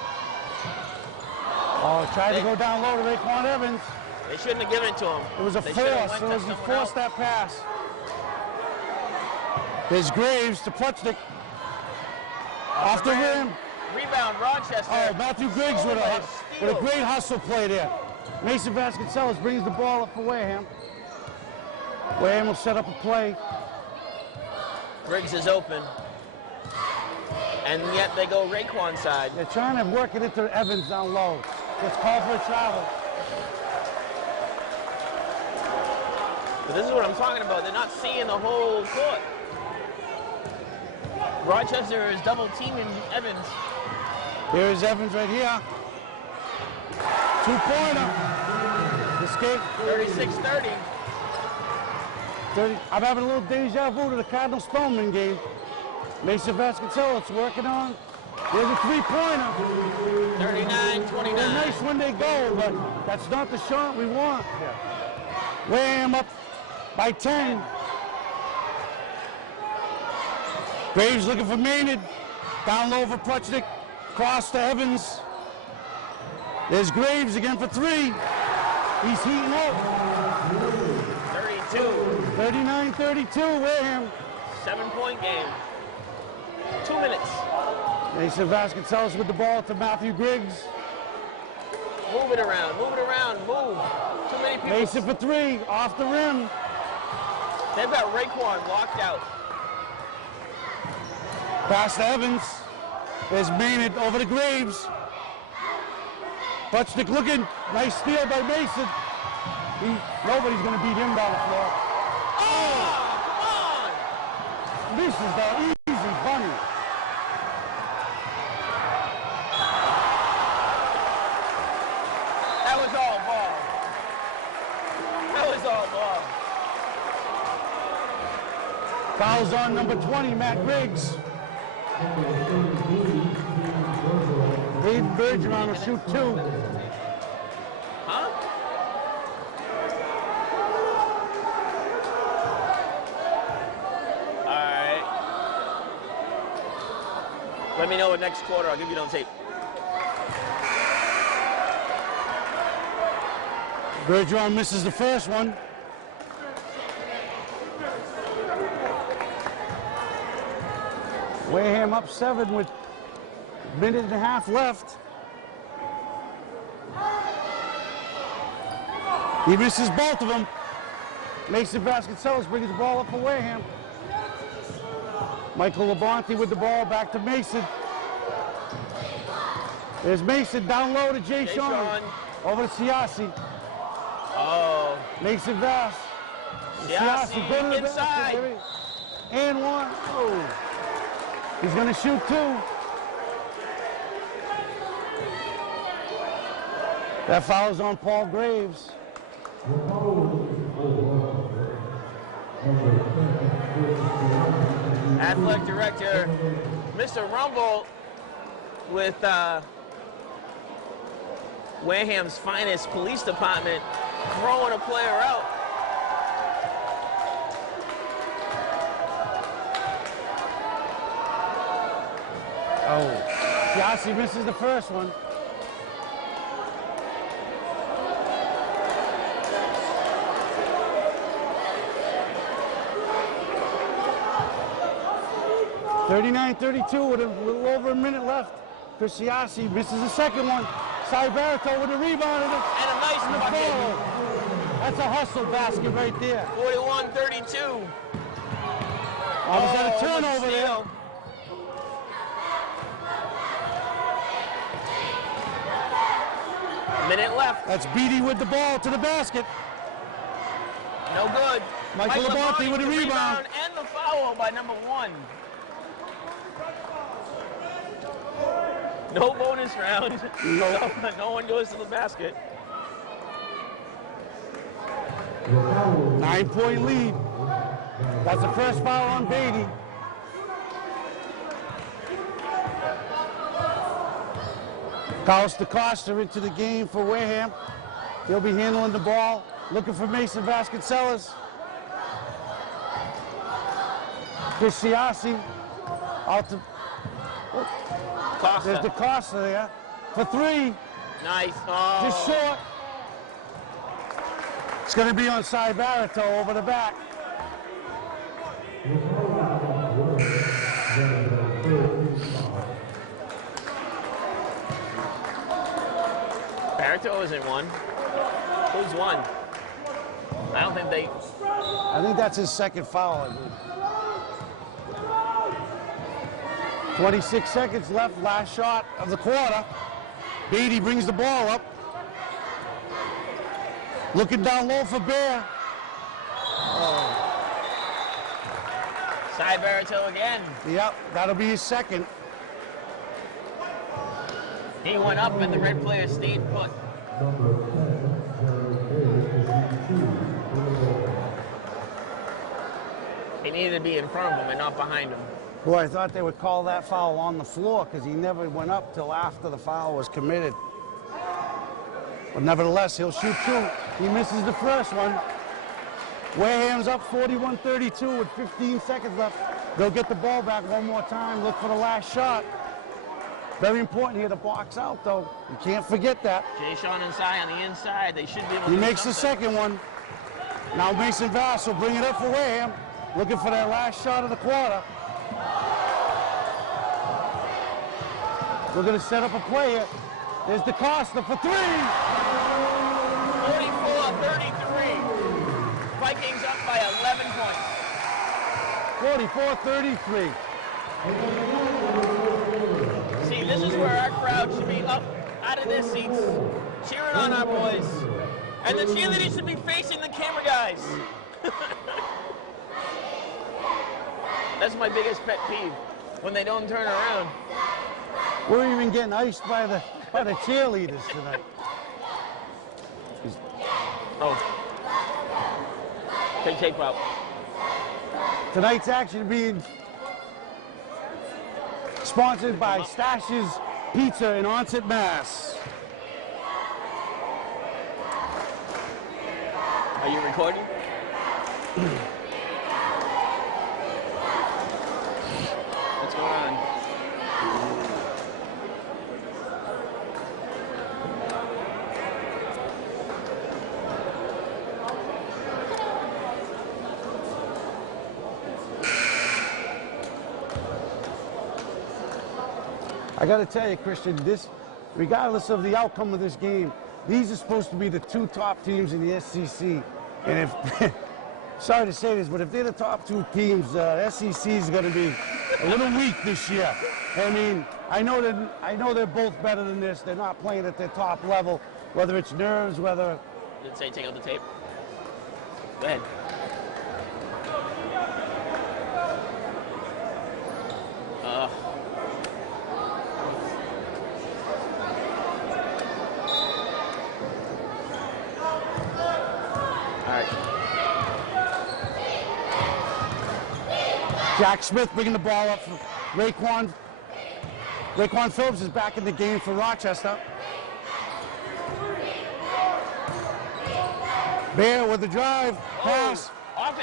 Oh, tried to go down low to Raekwon Evans. They shouldn't have given it to him. It was a force. He forced that pass. There's Graves to Plutchnik. Off the rim. Rebound, Rochester. Oh, Matthew Griggs with a great hustle play there. Mason Vasconcelos brings the ball up for Wareham. Wareham will set up a play. Griggs is open. And yet they go Raekwon side. They're trying to work it into Evans down low. Gets called for a travel. But this is what I'm talking about. They're not seeing the whole court. Rochester is double teaming Evans. Here is Evans right here. Two-pointer. Escape. 36-30. I'm having a little deja vu to the Cardinal-Stoneman game. Mason Vasconcelos working on. There's a three-pointer. 39-29. They're nice when they go, but that's not the shot we want. Wareham up by 10. Graves looking for Maynard. Down low for Pruchnik. Cross to Evans. There's Graves again for 3. He's heating up. 32. 39-32, Wareham. 7-point game. 2 minutes. Mason Vasconcelos with the ball to Matthew Griggs. Move it around, move. Too many people. Mason for 3, off the rim. They've got Raekwon locked out. Pass to Evans. There's Maynard over to Graves. Pruchnik looking. Nice steal by Mason. Nobody's going to beat him down the floor. Oh, come on! This is the easy bunny. That was all ball. That was all ball. Fouls on number 20, Matt Griggs. Hayden Bergeron will shoot 2. Huh? All right. Let me know what next quarter. I'll give you it on tape. Bergeron misses the first one. Wareham up 7 with a minute and a half left. He misses both of them. Mason Vasconcelos brings the ball up for Wareham. Michael Labonte with the ball back to Mason. There's Mason down low to Jay Sean. Over to Siasi. Oh. Mason Vass. Siasi go to the inside. basket, baby. And 1. Oh. He's going to shoot 2. That foul's on Paul Graves. Athletic director, Mr. Rumble, with Wareham's finest police department, throwing a player out. Oh, Siasi misses the first one. (39-32) with a little over a minute left. For Siasi misses the second one. Cy Barreto with a rebound And a nice bucket. That's a hustle basket right there. 41-32. Almost had a turnover there. Minute left. That's Beatty with the ball to the basket. No good. Michael Labonte with a rebound. And the foul by number 1. No bonus round. No one goes to the basket. 9-point lead. That's the first foul on Beatty. Carlos DaCosta into the game for Wareham. He'll be handling the ball, looking for Mason Vasconcelos. Chris Siasi out to. Costa. There's DaCosta there for 3. Nice. Oh. Just short. It's going to be on Cy Barreto over the back. Barreto isn't one. Who's one? I don't think they. I think that's his second foul, I believe. 26 seconds left, last shot of the quarter. Beatty brings the ball up. Looking down low for Bear. Cy Barreto again. Yep, that'll be his second. He went up and the red player stayed put. He needed to be in front of him and not behind him. Boy, I thought they would call that foul on the floor because he never went up till after the foul was committed. But nevertheless, he'll shoot 2. He misses the first one. Wareham's up 41-32 with 15 seconds left. They'll get the ball back one more time, look for the last shot. Very important here to box out, though. You can't forget that. Jay Sean and Cy on the inside. They should be able to He do makes the something. second one. Now Mason Vass will bring it up for Wareham, looking for that last shot of the quarter. We're going to set up a play here. There's DeCosta for three. 44-33. Vikings up by 11 points. 44-33. See, this is where our crowd should be up out of their seats, cheering on our boys. And the cheerleaders should be facing the camera guys. That's my biggest pet peeve, when they don't turn around. We're even getting iced by the cheerleaders tonight. Oh. Take tape out. Tonight's action being sponsored by Stash's Pizza in Onset, Mass. Are you recording? What's going on? I got to tell you, Christian, this, regardless of the outcome of this game, these are supposed to be the two top teams in the SEC. And if, sorry to say this, but if they're the top two teams, SEC is going to be a little weak this year. I mean, I know they're both better than this. They're not playing at their top level, whether it's nerves, whether. Did it say take out the tape? Go ahead. Jack Smith bringing the ball up for Raekwon. Raekwon Phillips is back in the game for Rochester. Bear with the drive, pass,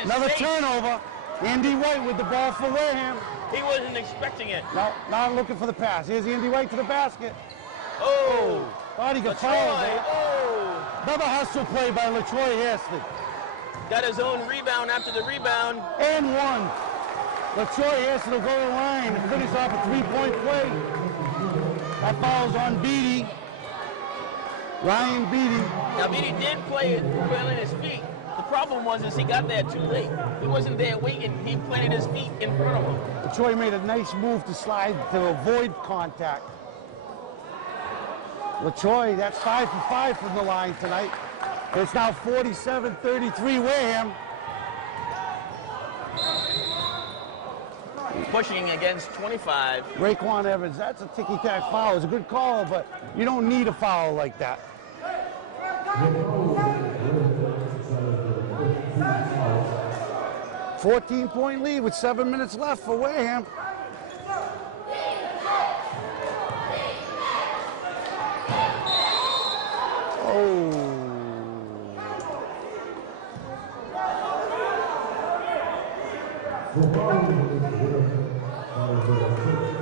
another turnover. Andy White with the ball for Wareham. He wasn't expecting it. No, not looking for the pass. Here's Andy White to the basket. Oh! Thought he could foul there. Oh! Another hustle play by LaTroy Hairston. Got his own rebound after the rebound. And one. LaTroy Hairston will go to the line and finish off a three-point play. That foul's on Beatty. Ryan Beatty. Now Beatty did play it well in his feet. The problem was he got there too late. He wasn't there waiting. He planted his feet in front of him. LaTroy made a nice move to slide to avoid contact. LaTroy, that's 5 for 5 from the line tonight. It's now 47-33 Wareham. Pushing against 25. Raekwon Evans, that's a ticky-tack foul. It's a good call, but you don't need a foul like that. $14-point lead with 7 minutes left for Wareham. Oh.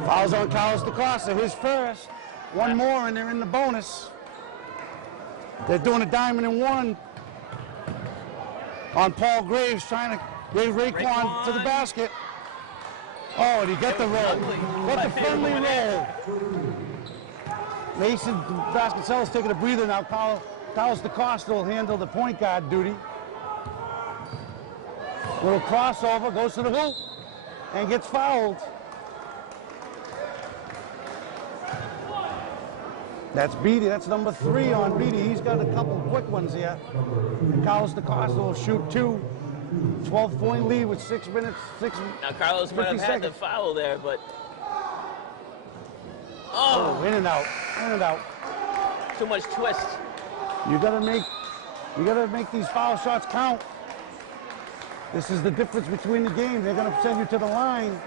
Fouls on Carlos DeCosta, his first. One more and they're in the bonus. They're doing a diamond and one on Paul Graves, trying to give Raekwon to the basket. Oh, and he got the roll. Got the friendly roll. Mason Vasconcelos taking a breather now. Carlos DeCosta will handle the point guard duty. Little crossover, goes to the hoop, and gets fouled. That's Beatty, that's number 3 on Beatty. He's got a couple quick ones here. Carlos DeCosta will shoot 2. 12-point lead with 6 minutes, Now Carlos might have had the foul there, but... Oh! In and out, in and out. Too much twist. You gotta make these foul shots count. This is the difference between the game. They're gonna send you to the line.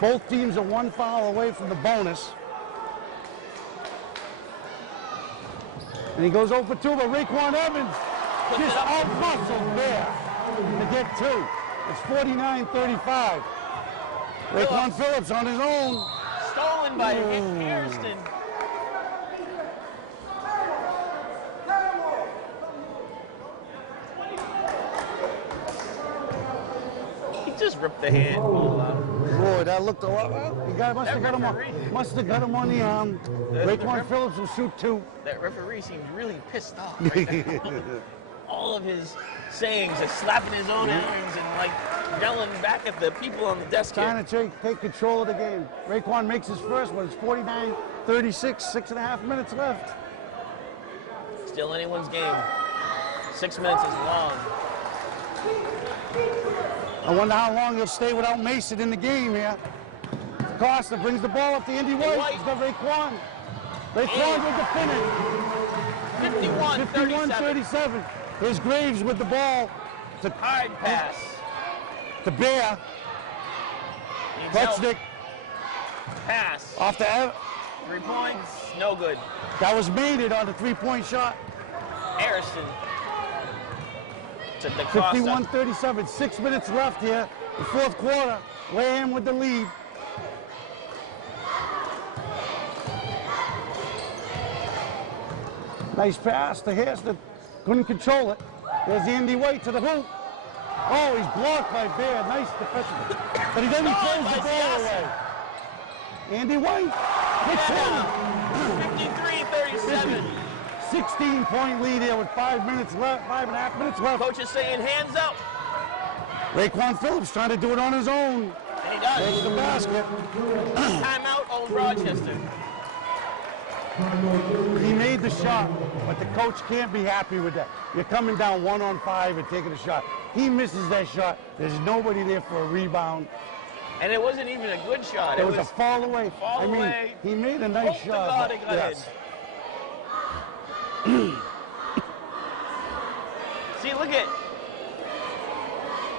Both teams are 1 foul away from the bonus. And he goes over 2, but Raekwon Evans just out-muscled there. to get 2. It's 49-35. Raekwon Phillips on his own. Stolen by Harrison. He just ripped the hand ball out. Boy, that looked a lot. Well, must have got him on the arm. Raekwon Phillips will shoot 2. That referee seems really pissed off right now. All of his sayings are slapping his own hands and like yelling back at the people on the desk Trying to take control of the game. Raekwon makes his first one. It's 49-36, 6.5 minutes left. Still anyone's game. 6 minutes is long. I wonder how long he'll stay without Mason in the game here. Costa brings the ball up to Andy White. He's got Raekwon. Raekwon with the finish. 51-37. Here's Graves with the ball. It's a hard pass. To Bear. Clutchnick. Pass. Off the 3 points. No good. That was made it on the 3-point shot. Harrison. To DeCosta. 51-37. 6 minutes left here. The fourth quarter. Wareham with the lead. Nice pass to Harrison. Couldn't control it. There's Andy White to the hoop. Oh, he's blocked by Bear. Nice defensive. But he doesn't throws the ball away. Andy White. Hits him. 53-37. 16-point lead here with 5 minutes left. 5.5 minutes left. Coach is saying hands up. Raekwon Phillips trying to do it on his own. And he does. Takes the basket. Timeout on Rochester. He made the shot, but the coach can't be happy with that. You're coming down 1-on-5 and taking a shot. He misses that shot. There's nobody there for a rebound. And it wasn't even a good shot. It was a fall away. Fall away. He made a nice shot. Yes. See, look at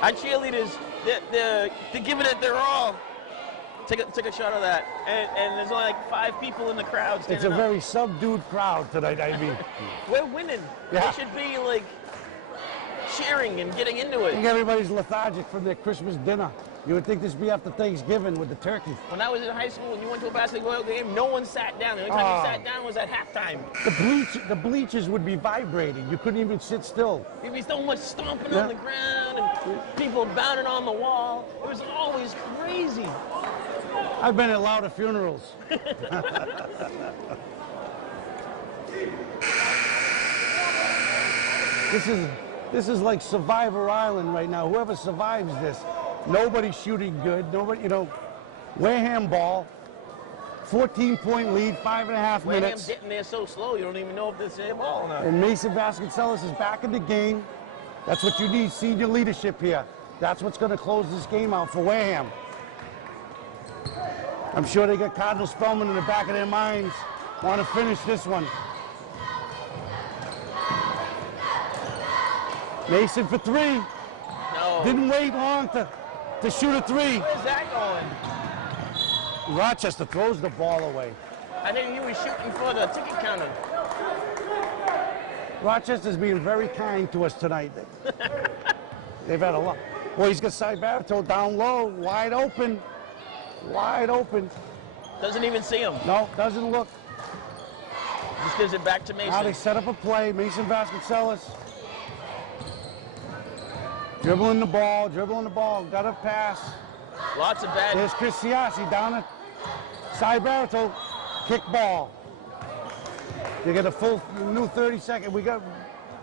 our cheerleaders. They're giving it their all. Take a shot of that. And there's only like 5 people in the crowd standing It's a up. very subdued crowd tonight, I mean. We're winning. Yeah. They should be like cheering and getting into I it. think everybody's lethargic from their Christmas dinner. You would think this would be after Thanksgiving with the turkey. When I was in high school and you went to a basketball game, no one sat down. The only time you sat down was at halftime. The bleachers would be vibrating. You couldn't even sit still. There'd be so much stomping on the ground and people bounding on the wall. It was always crazy. I've been at louder funerals. This is like Survivor Island right now. Whoever survives this, nobody's shooting good. Nobody, you know, Wareham ball, 14-point lead, 5.5 minutes. Wareham's getting there so slow, you don't even know if it's their ball or not. And Mason Vasconcelos is back in the game. That's what you need, senior leadership here. That's what's going to close this game out for Wareham. I'm sure they got Cardinal Spellman in the back of their minds. Want to finish this one. Mason for 3. No. Didn't wait long to shoot a 3. Where's that going? Rochester throws the ball away. I think he was shooting for the ticket counter. Rochester's being very kind to us tonight. They've had a lot. Well, he's got side Barito down low, wide open. Wide open. Doesn't even see him. No, doesn't look. Just gives it back to Mason. Now they set up a play. Mason Vasconcelos. Dribbling the ball, got a pass. Lots of bad. There's Chris Siassi down at side Barito, kick ball. They get a full new 30-second. We got,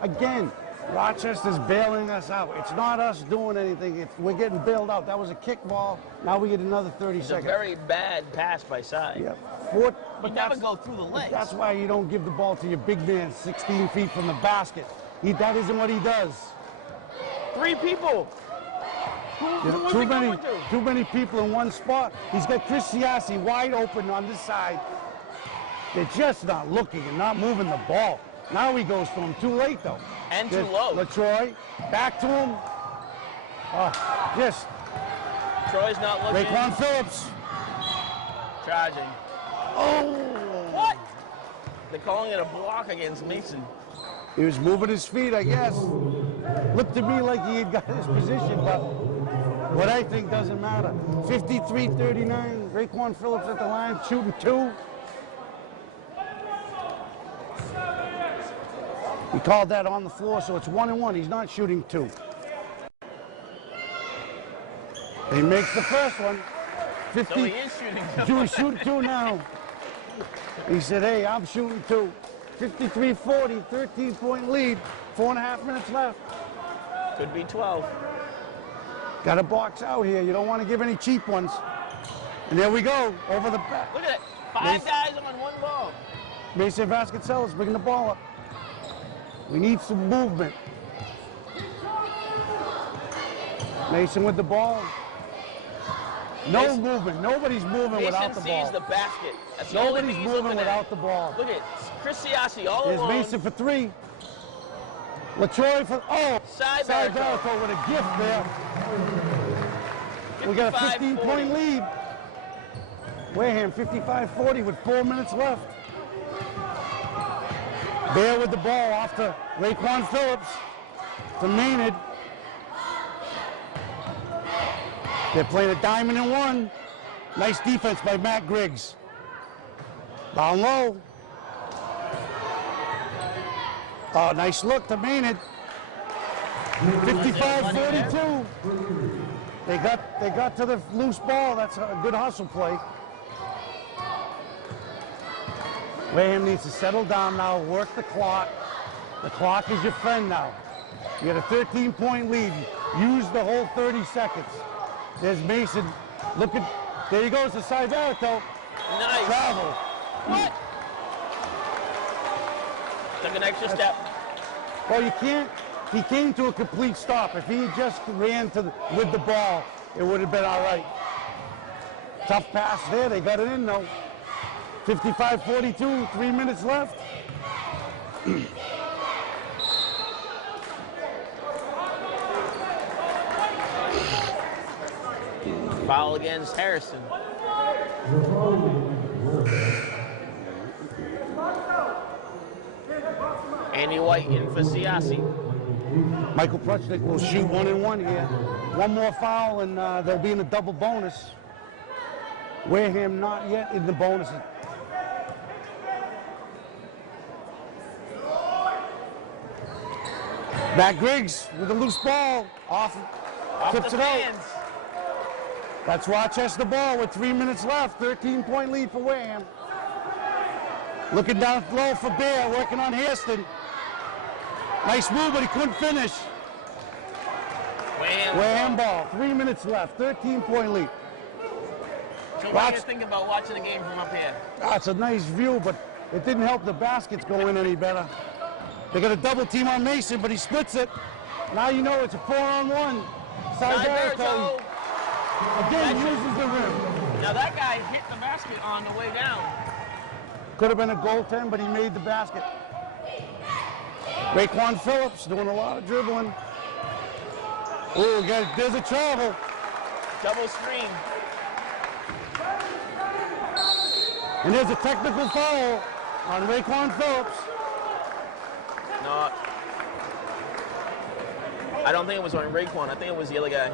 again, Rochester's bailing us out. It's not us doing anything. We're getting bailed out. That was a kick ball. Now we get another 30 It's seconds. a very bad pass by side. Yeah. You never go through the legs. That's why you don't give the ball to your big man 16 feet from the basket. That isn't what he does. 3 people. Too many people in one spot. He's got Chris Siassi wide open on this side. They're just not looking and not moving the ball. Now he goes to him. Too late, though. And too low. LaTroy, back to him. Troy's not looking. Raekwon Phillips. Charging. Oh! What? They're calling it a block against Mason. He was moving his feet, I guess. Looked to me like he had got his position, but what I think doesn't matter. 53-39, Raekwon Phillips at the line, shooting 2. He called that on the floor, so it's 1-1. He's not shooting 2. He makes the first one. 50. So he is shooting 2. Shooting 2 now. He said, hey, I'm shooting 2. 53-40, 13-point lead. 4.5 minutes left. Could be 12. Got to box out here. You don't want to give any cheap ones. And there we go, over the back. Look at it. 5 guys on one ball. Mason Vasconcelos bringing the ball up. We need some movement. Mason with the ball. No movement. Nobody's moving without the ball. Mason sees the basket. That's the Nobody's only thing he's moving looking without at. the ball. Look at Chris Siassi all There's alone. Mason for 3. LaTroy for, oh, Cyberico with a gift there. We got a 15-point lead. Wareham 55-40 with 4 minutes left. Bear with the ball off to Raekwon Phillips to Maynard. They're playing a diamond and 1. Nice defense by Matt Griggs. Down low. Oh, nice look to Maynard. 55-42. They got to the loose ball. That's a good hustle play. Wareham needs to settle down now, work the clock. The clock is your friend now. You got a 13-point lead. Use the whole 30 seconds. There's Mason. Look at, there he goes to Cyberico. Nice. Travel. What? Took an extra step. Well, you can't. He came to a complete stop. If he just ran with the ball, it would have been all right. Tough pass there. They got it in, though. 55-42, 3 minutes left. Foul against Harrison. Andy White in for Siassi. Michael Pruchnik will shoot 1 and 1 here. One more foul and they'll be in a double bonus. Wareham not yet in the bonus. Matt Griggs with a loose ball. Off tips the it out. fans. That's Rochester ball with 3 minutes left. 13-point lead for Wareham. Looking down low for Bear, working on Hairston. Nice move, but he couldn't finish. Wareham ball. 3 minutes left. 13-point lead. So what do you think about watching the game from up here? That's a nice view, but it didn't help the baskets go in any better. They got a double team on Mason, but he splits it. Now you know it's a 4-on-1. Cyberico again uses the rim. Now that guy hit the basket on the way down. Could have been a goaltend, but he made the basket. Raekwon Phillips doing a lot of dribbling. Oh, there's a travel. Double screen. And there's a technical foul on Raekwon Phillips. No. I don't think it was on Raekwon. I think it was the other guy.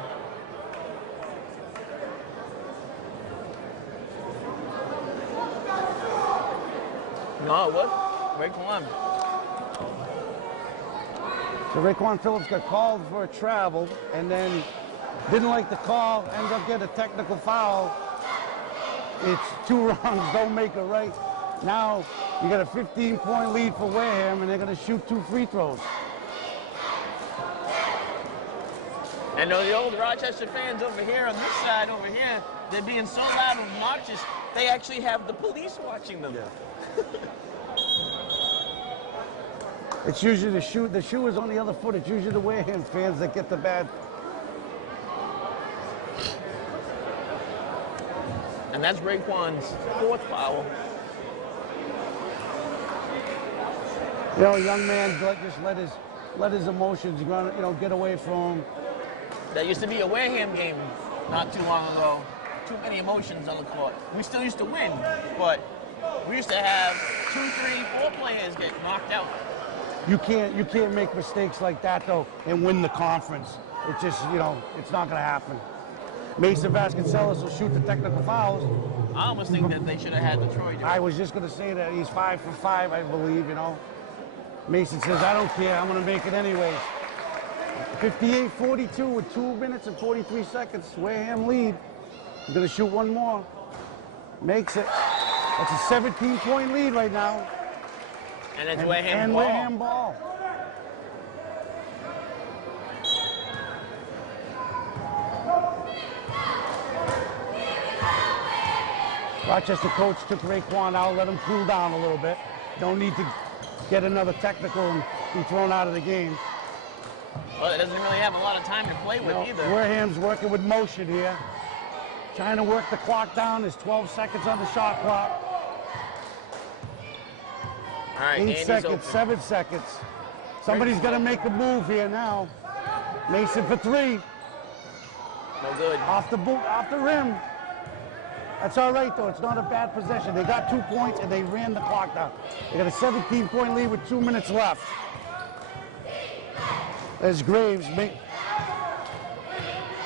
No, what? Raekwon. So Raekwon Phillips got called for a travel and then didn't like the call, ends up getting a technical foul. It's 2 wrongs, don't make a right. Now you got a 15-point lead for Wareham and they're going to shoot 2 free throws. And the old Rochester fans over here on this side over here, they're being so loud and obnoxious, they actually have the police watching them. Yeah. It's usually the shoe is on the other foot. It's usually the Wareham fans that get the bad. And that's Raekwon's 4th foul. You know, young man just let his emotions run, get away from him. That used to be a Wareham game not too long ago. Too many emotions on the court. We still used to win, but we used to have 2, 3, 4 players get knocked out. You can't make mistakes like that though and win the conference. It's just, you know, it's not going to happen. Mason Vasconcelos will shoot the technical fouls. I almost think that they should have had the Troy do it. I was just going to say that he's 5 for 5, I believe, you know. Mason says, I don't care, I'm going to make it anyways. 58-42 with 2 minutes and 43 seconds. Wareham lead. He's going to shoot one more. Makes it. That's a 17-point lead right now. And it's Wareham ball. Wareham ball. Rochester coach took Raekwon out, let him cool down a little bit. Don't need to get another technical and be thrown out of the game. Well, it doesn't really have a lot of time to play with either. Wareham's working with motion here. Trying to work the clock down. There's 12 seconds on the shot clock. All right, 8 seconds, 7 seconds. Somebody's got to make a move here now. Mason for 3. No good. Off the rim. That's all right, though. It's not a bad possession. They got 2 points, and they ran the clock down. They got a 17-point lead with 2 minutes left. There's Graves.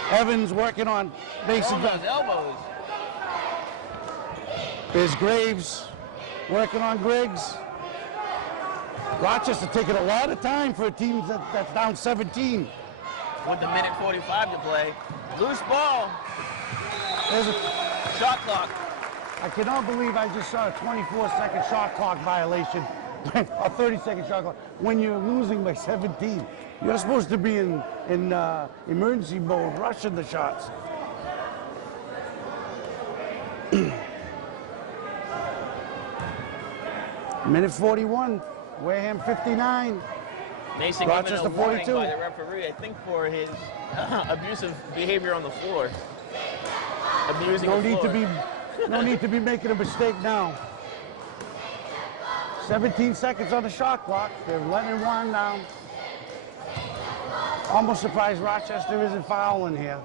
Evans working on Mason. Elbows. There's Graves working on Griggs. Rochester taking a lot of time for a team that's down 17. With the minute 45 to play. Loose ball. There's a Shot clock. I cannot believe I just saw a 24-second shot clock violation, a 30-second shot clock, when you're losing by 17. You're supposed to be in emergency mode, rushing the shots. Minute 41, Wareham 59. Mason Rochester given a warning 42. by the referee, I think, for his abusive behavior on the floor. Abusing the floor. No need to be making a mistake now. 17 seconds on the shot clock. They're letting it wind down. Almost surprised Rochester isn't fouling here.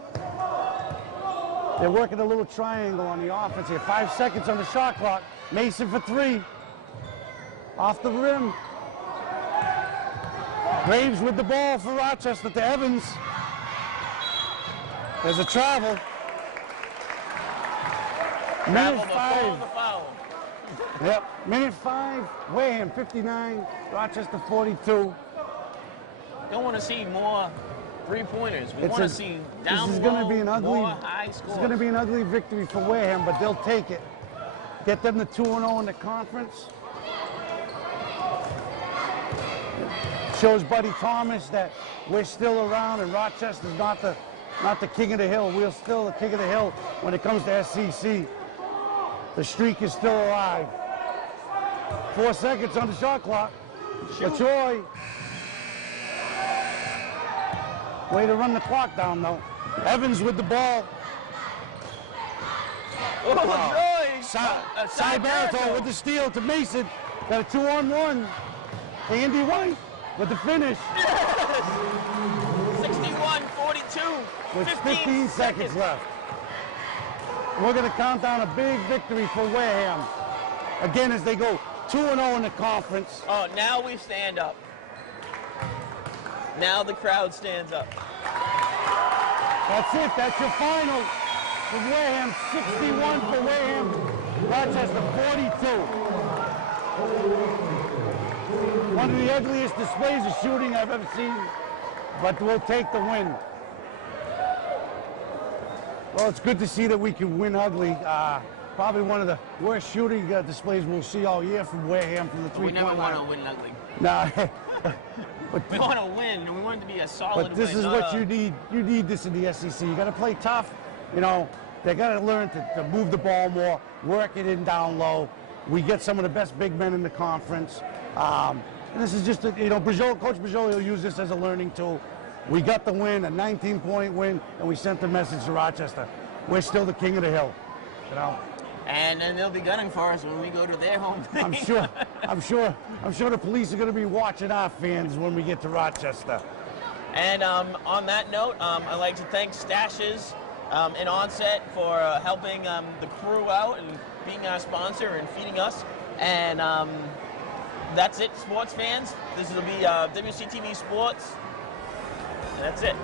They're working a little triangle on the offense here. 5 seconds on the shot clock. Mason for 3. Off the rim. Graves with the ball for Rochester to Evans. There's a travel. Minute 5. Yep, minute 5. Wareham 59, Rochester 42. Don't want to see more three-pointers. We want to see down This is going to be an ugly. more high scores. It's going to be an ugly victory for Wareham, but they'll take it. Get them to 2-0 in the conference. Shows Buddy Thomas that we're still around, and Rochester's not the king of the hill. We're still the king of the hill when it comes to SEC. The streak is still alive. 4 seconds on the shot clock. LaTroy. Way to run the clock down, though. Evans with the ball. Oh, LaTroy! Cy Barreto with the steal to Mason. Got a 2-on-1. Andy White with the finish. Yes! 61-42. With 15 seconds left. We're going to count down a big victory for Wareham. Again, as they go 2-0 in the conference. Oh, now we stand up. Now the crowd stands up. That's it. That's your final. For Wareham, 61 for Wareham. Rochester, 42. One of the ugliest displays of shooting I've ever seen, but we'll take the win. Well, it's good to see that we can win ugly. Probably one of the worst shooting displays we'll see all year from Wareham from the three-point line. We never want to win ugly. Nah. We want to win, and we want it to be a solid But this win, is what you need. You need this in the SEC. You got to play tough. You know, they got to learn to move the ball more, work it in down low. We get some of the best big men in the conference. And this is just, Coach Bajoli will use this as a learning tool. We got the win, a 19-point win, and we sent the message to Rochester. We're still the king of the hill, you know. And then they'll be gunning for us when we go to their home. I'm sure the police are going to be watching our fans when we get to Rochester. And on that note, I'd like to thank Stashes and Onset for helping the crew out and being our sponsor and feeding us. And that's it, sports fans. This will be WCTV Sports, and that's it.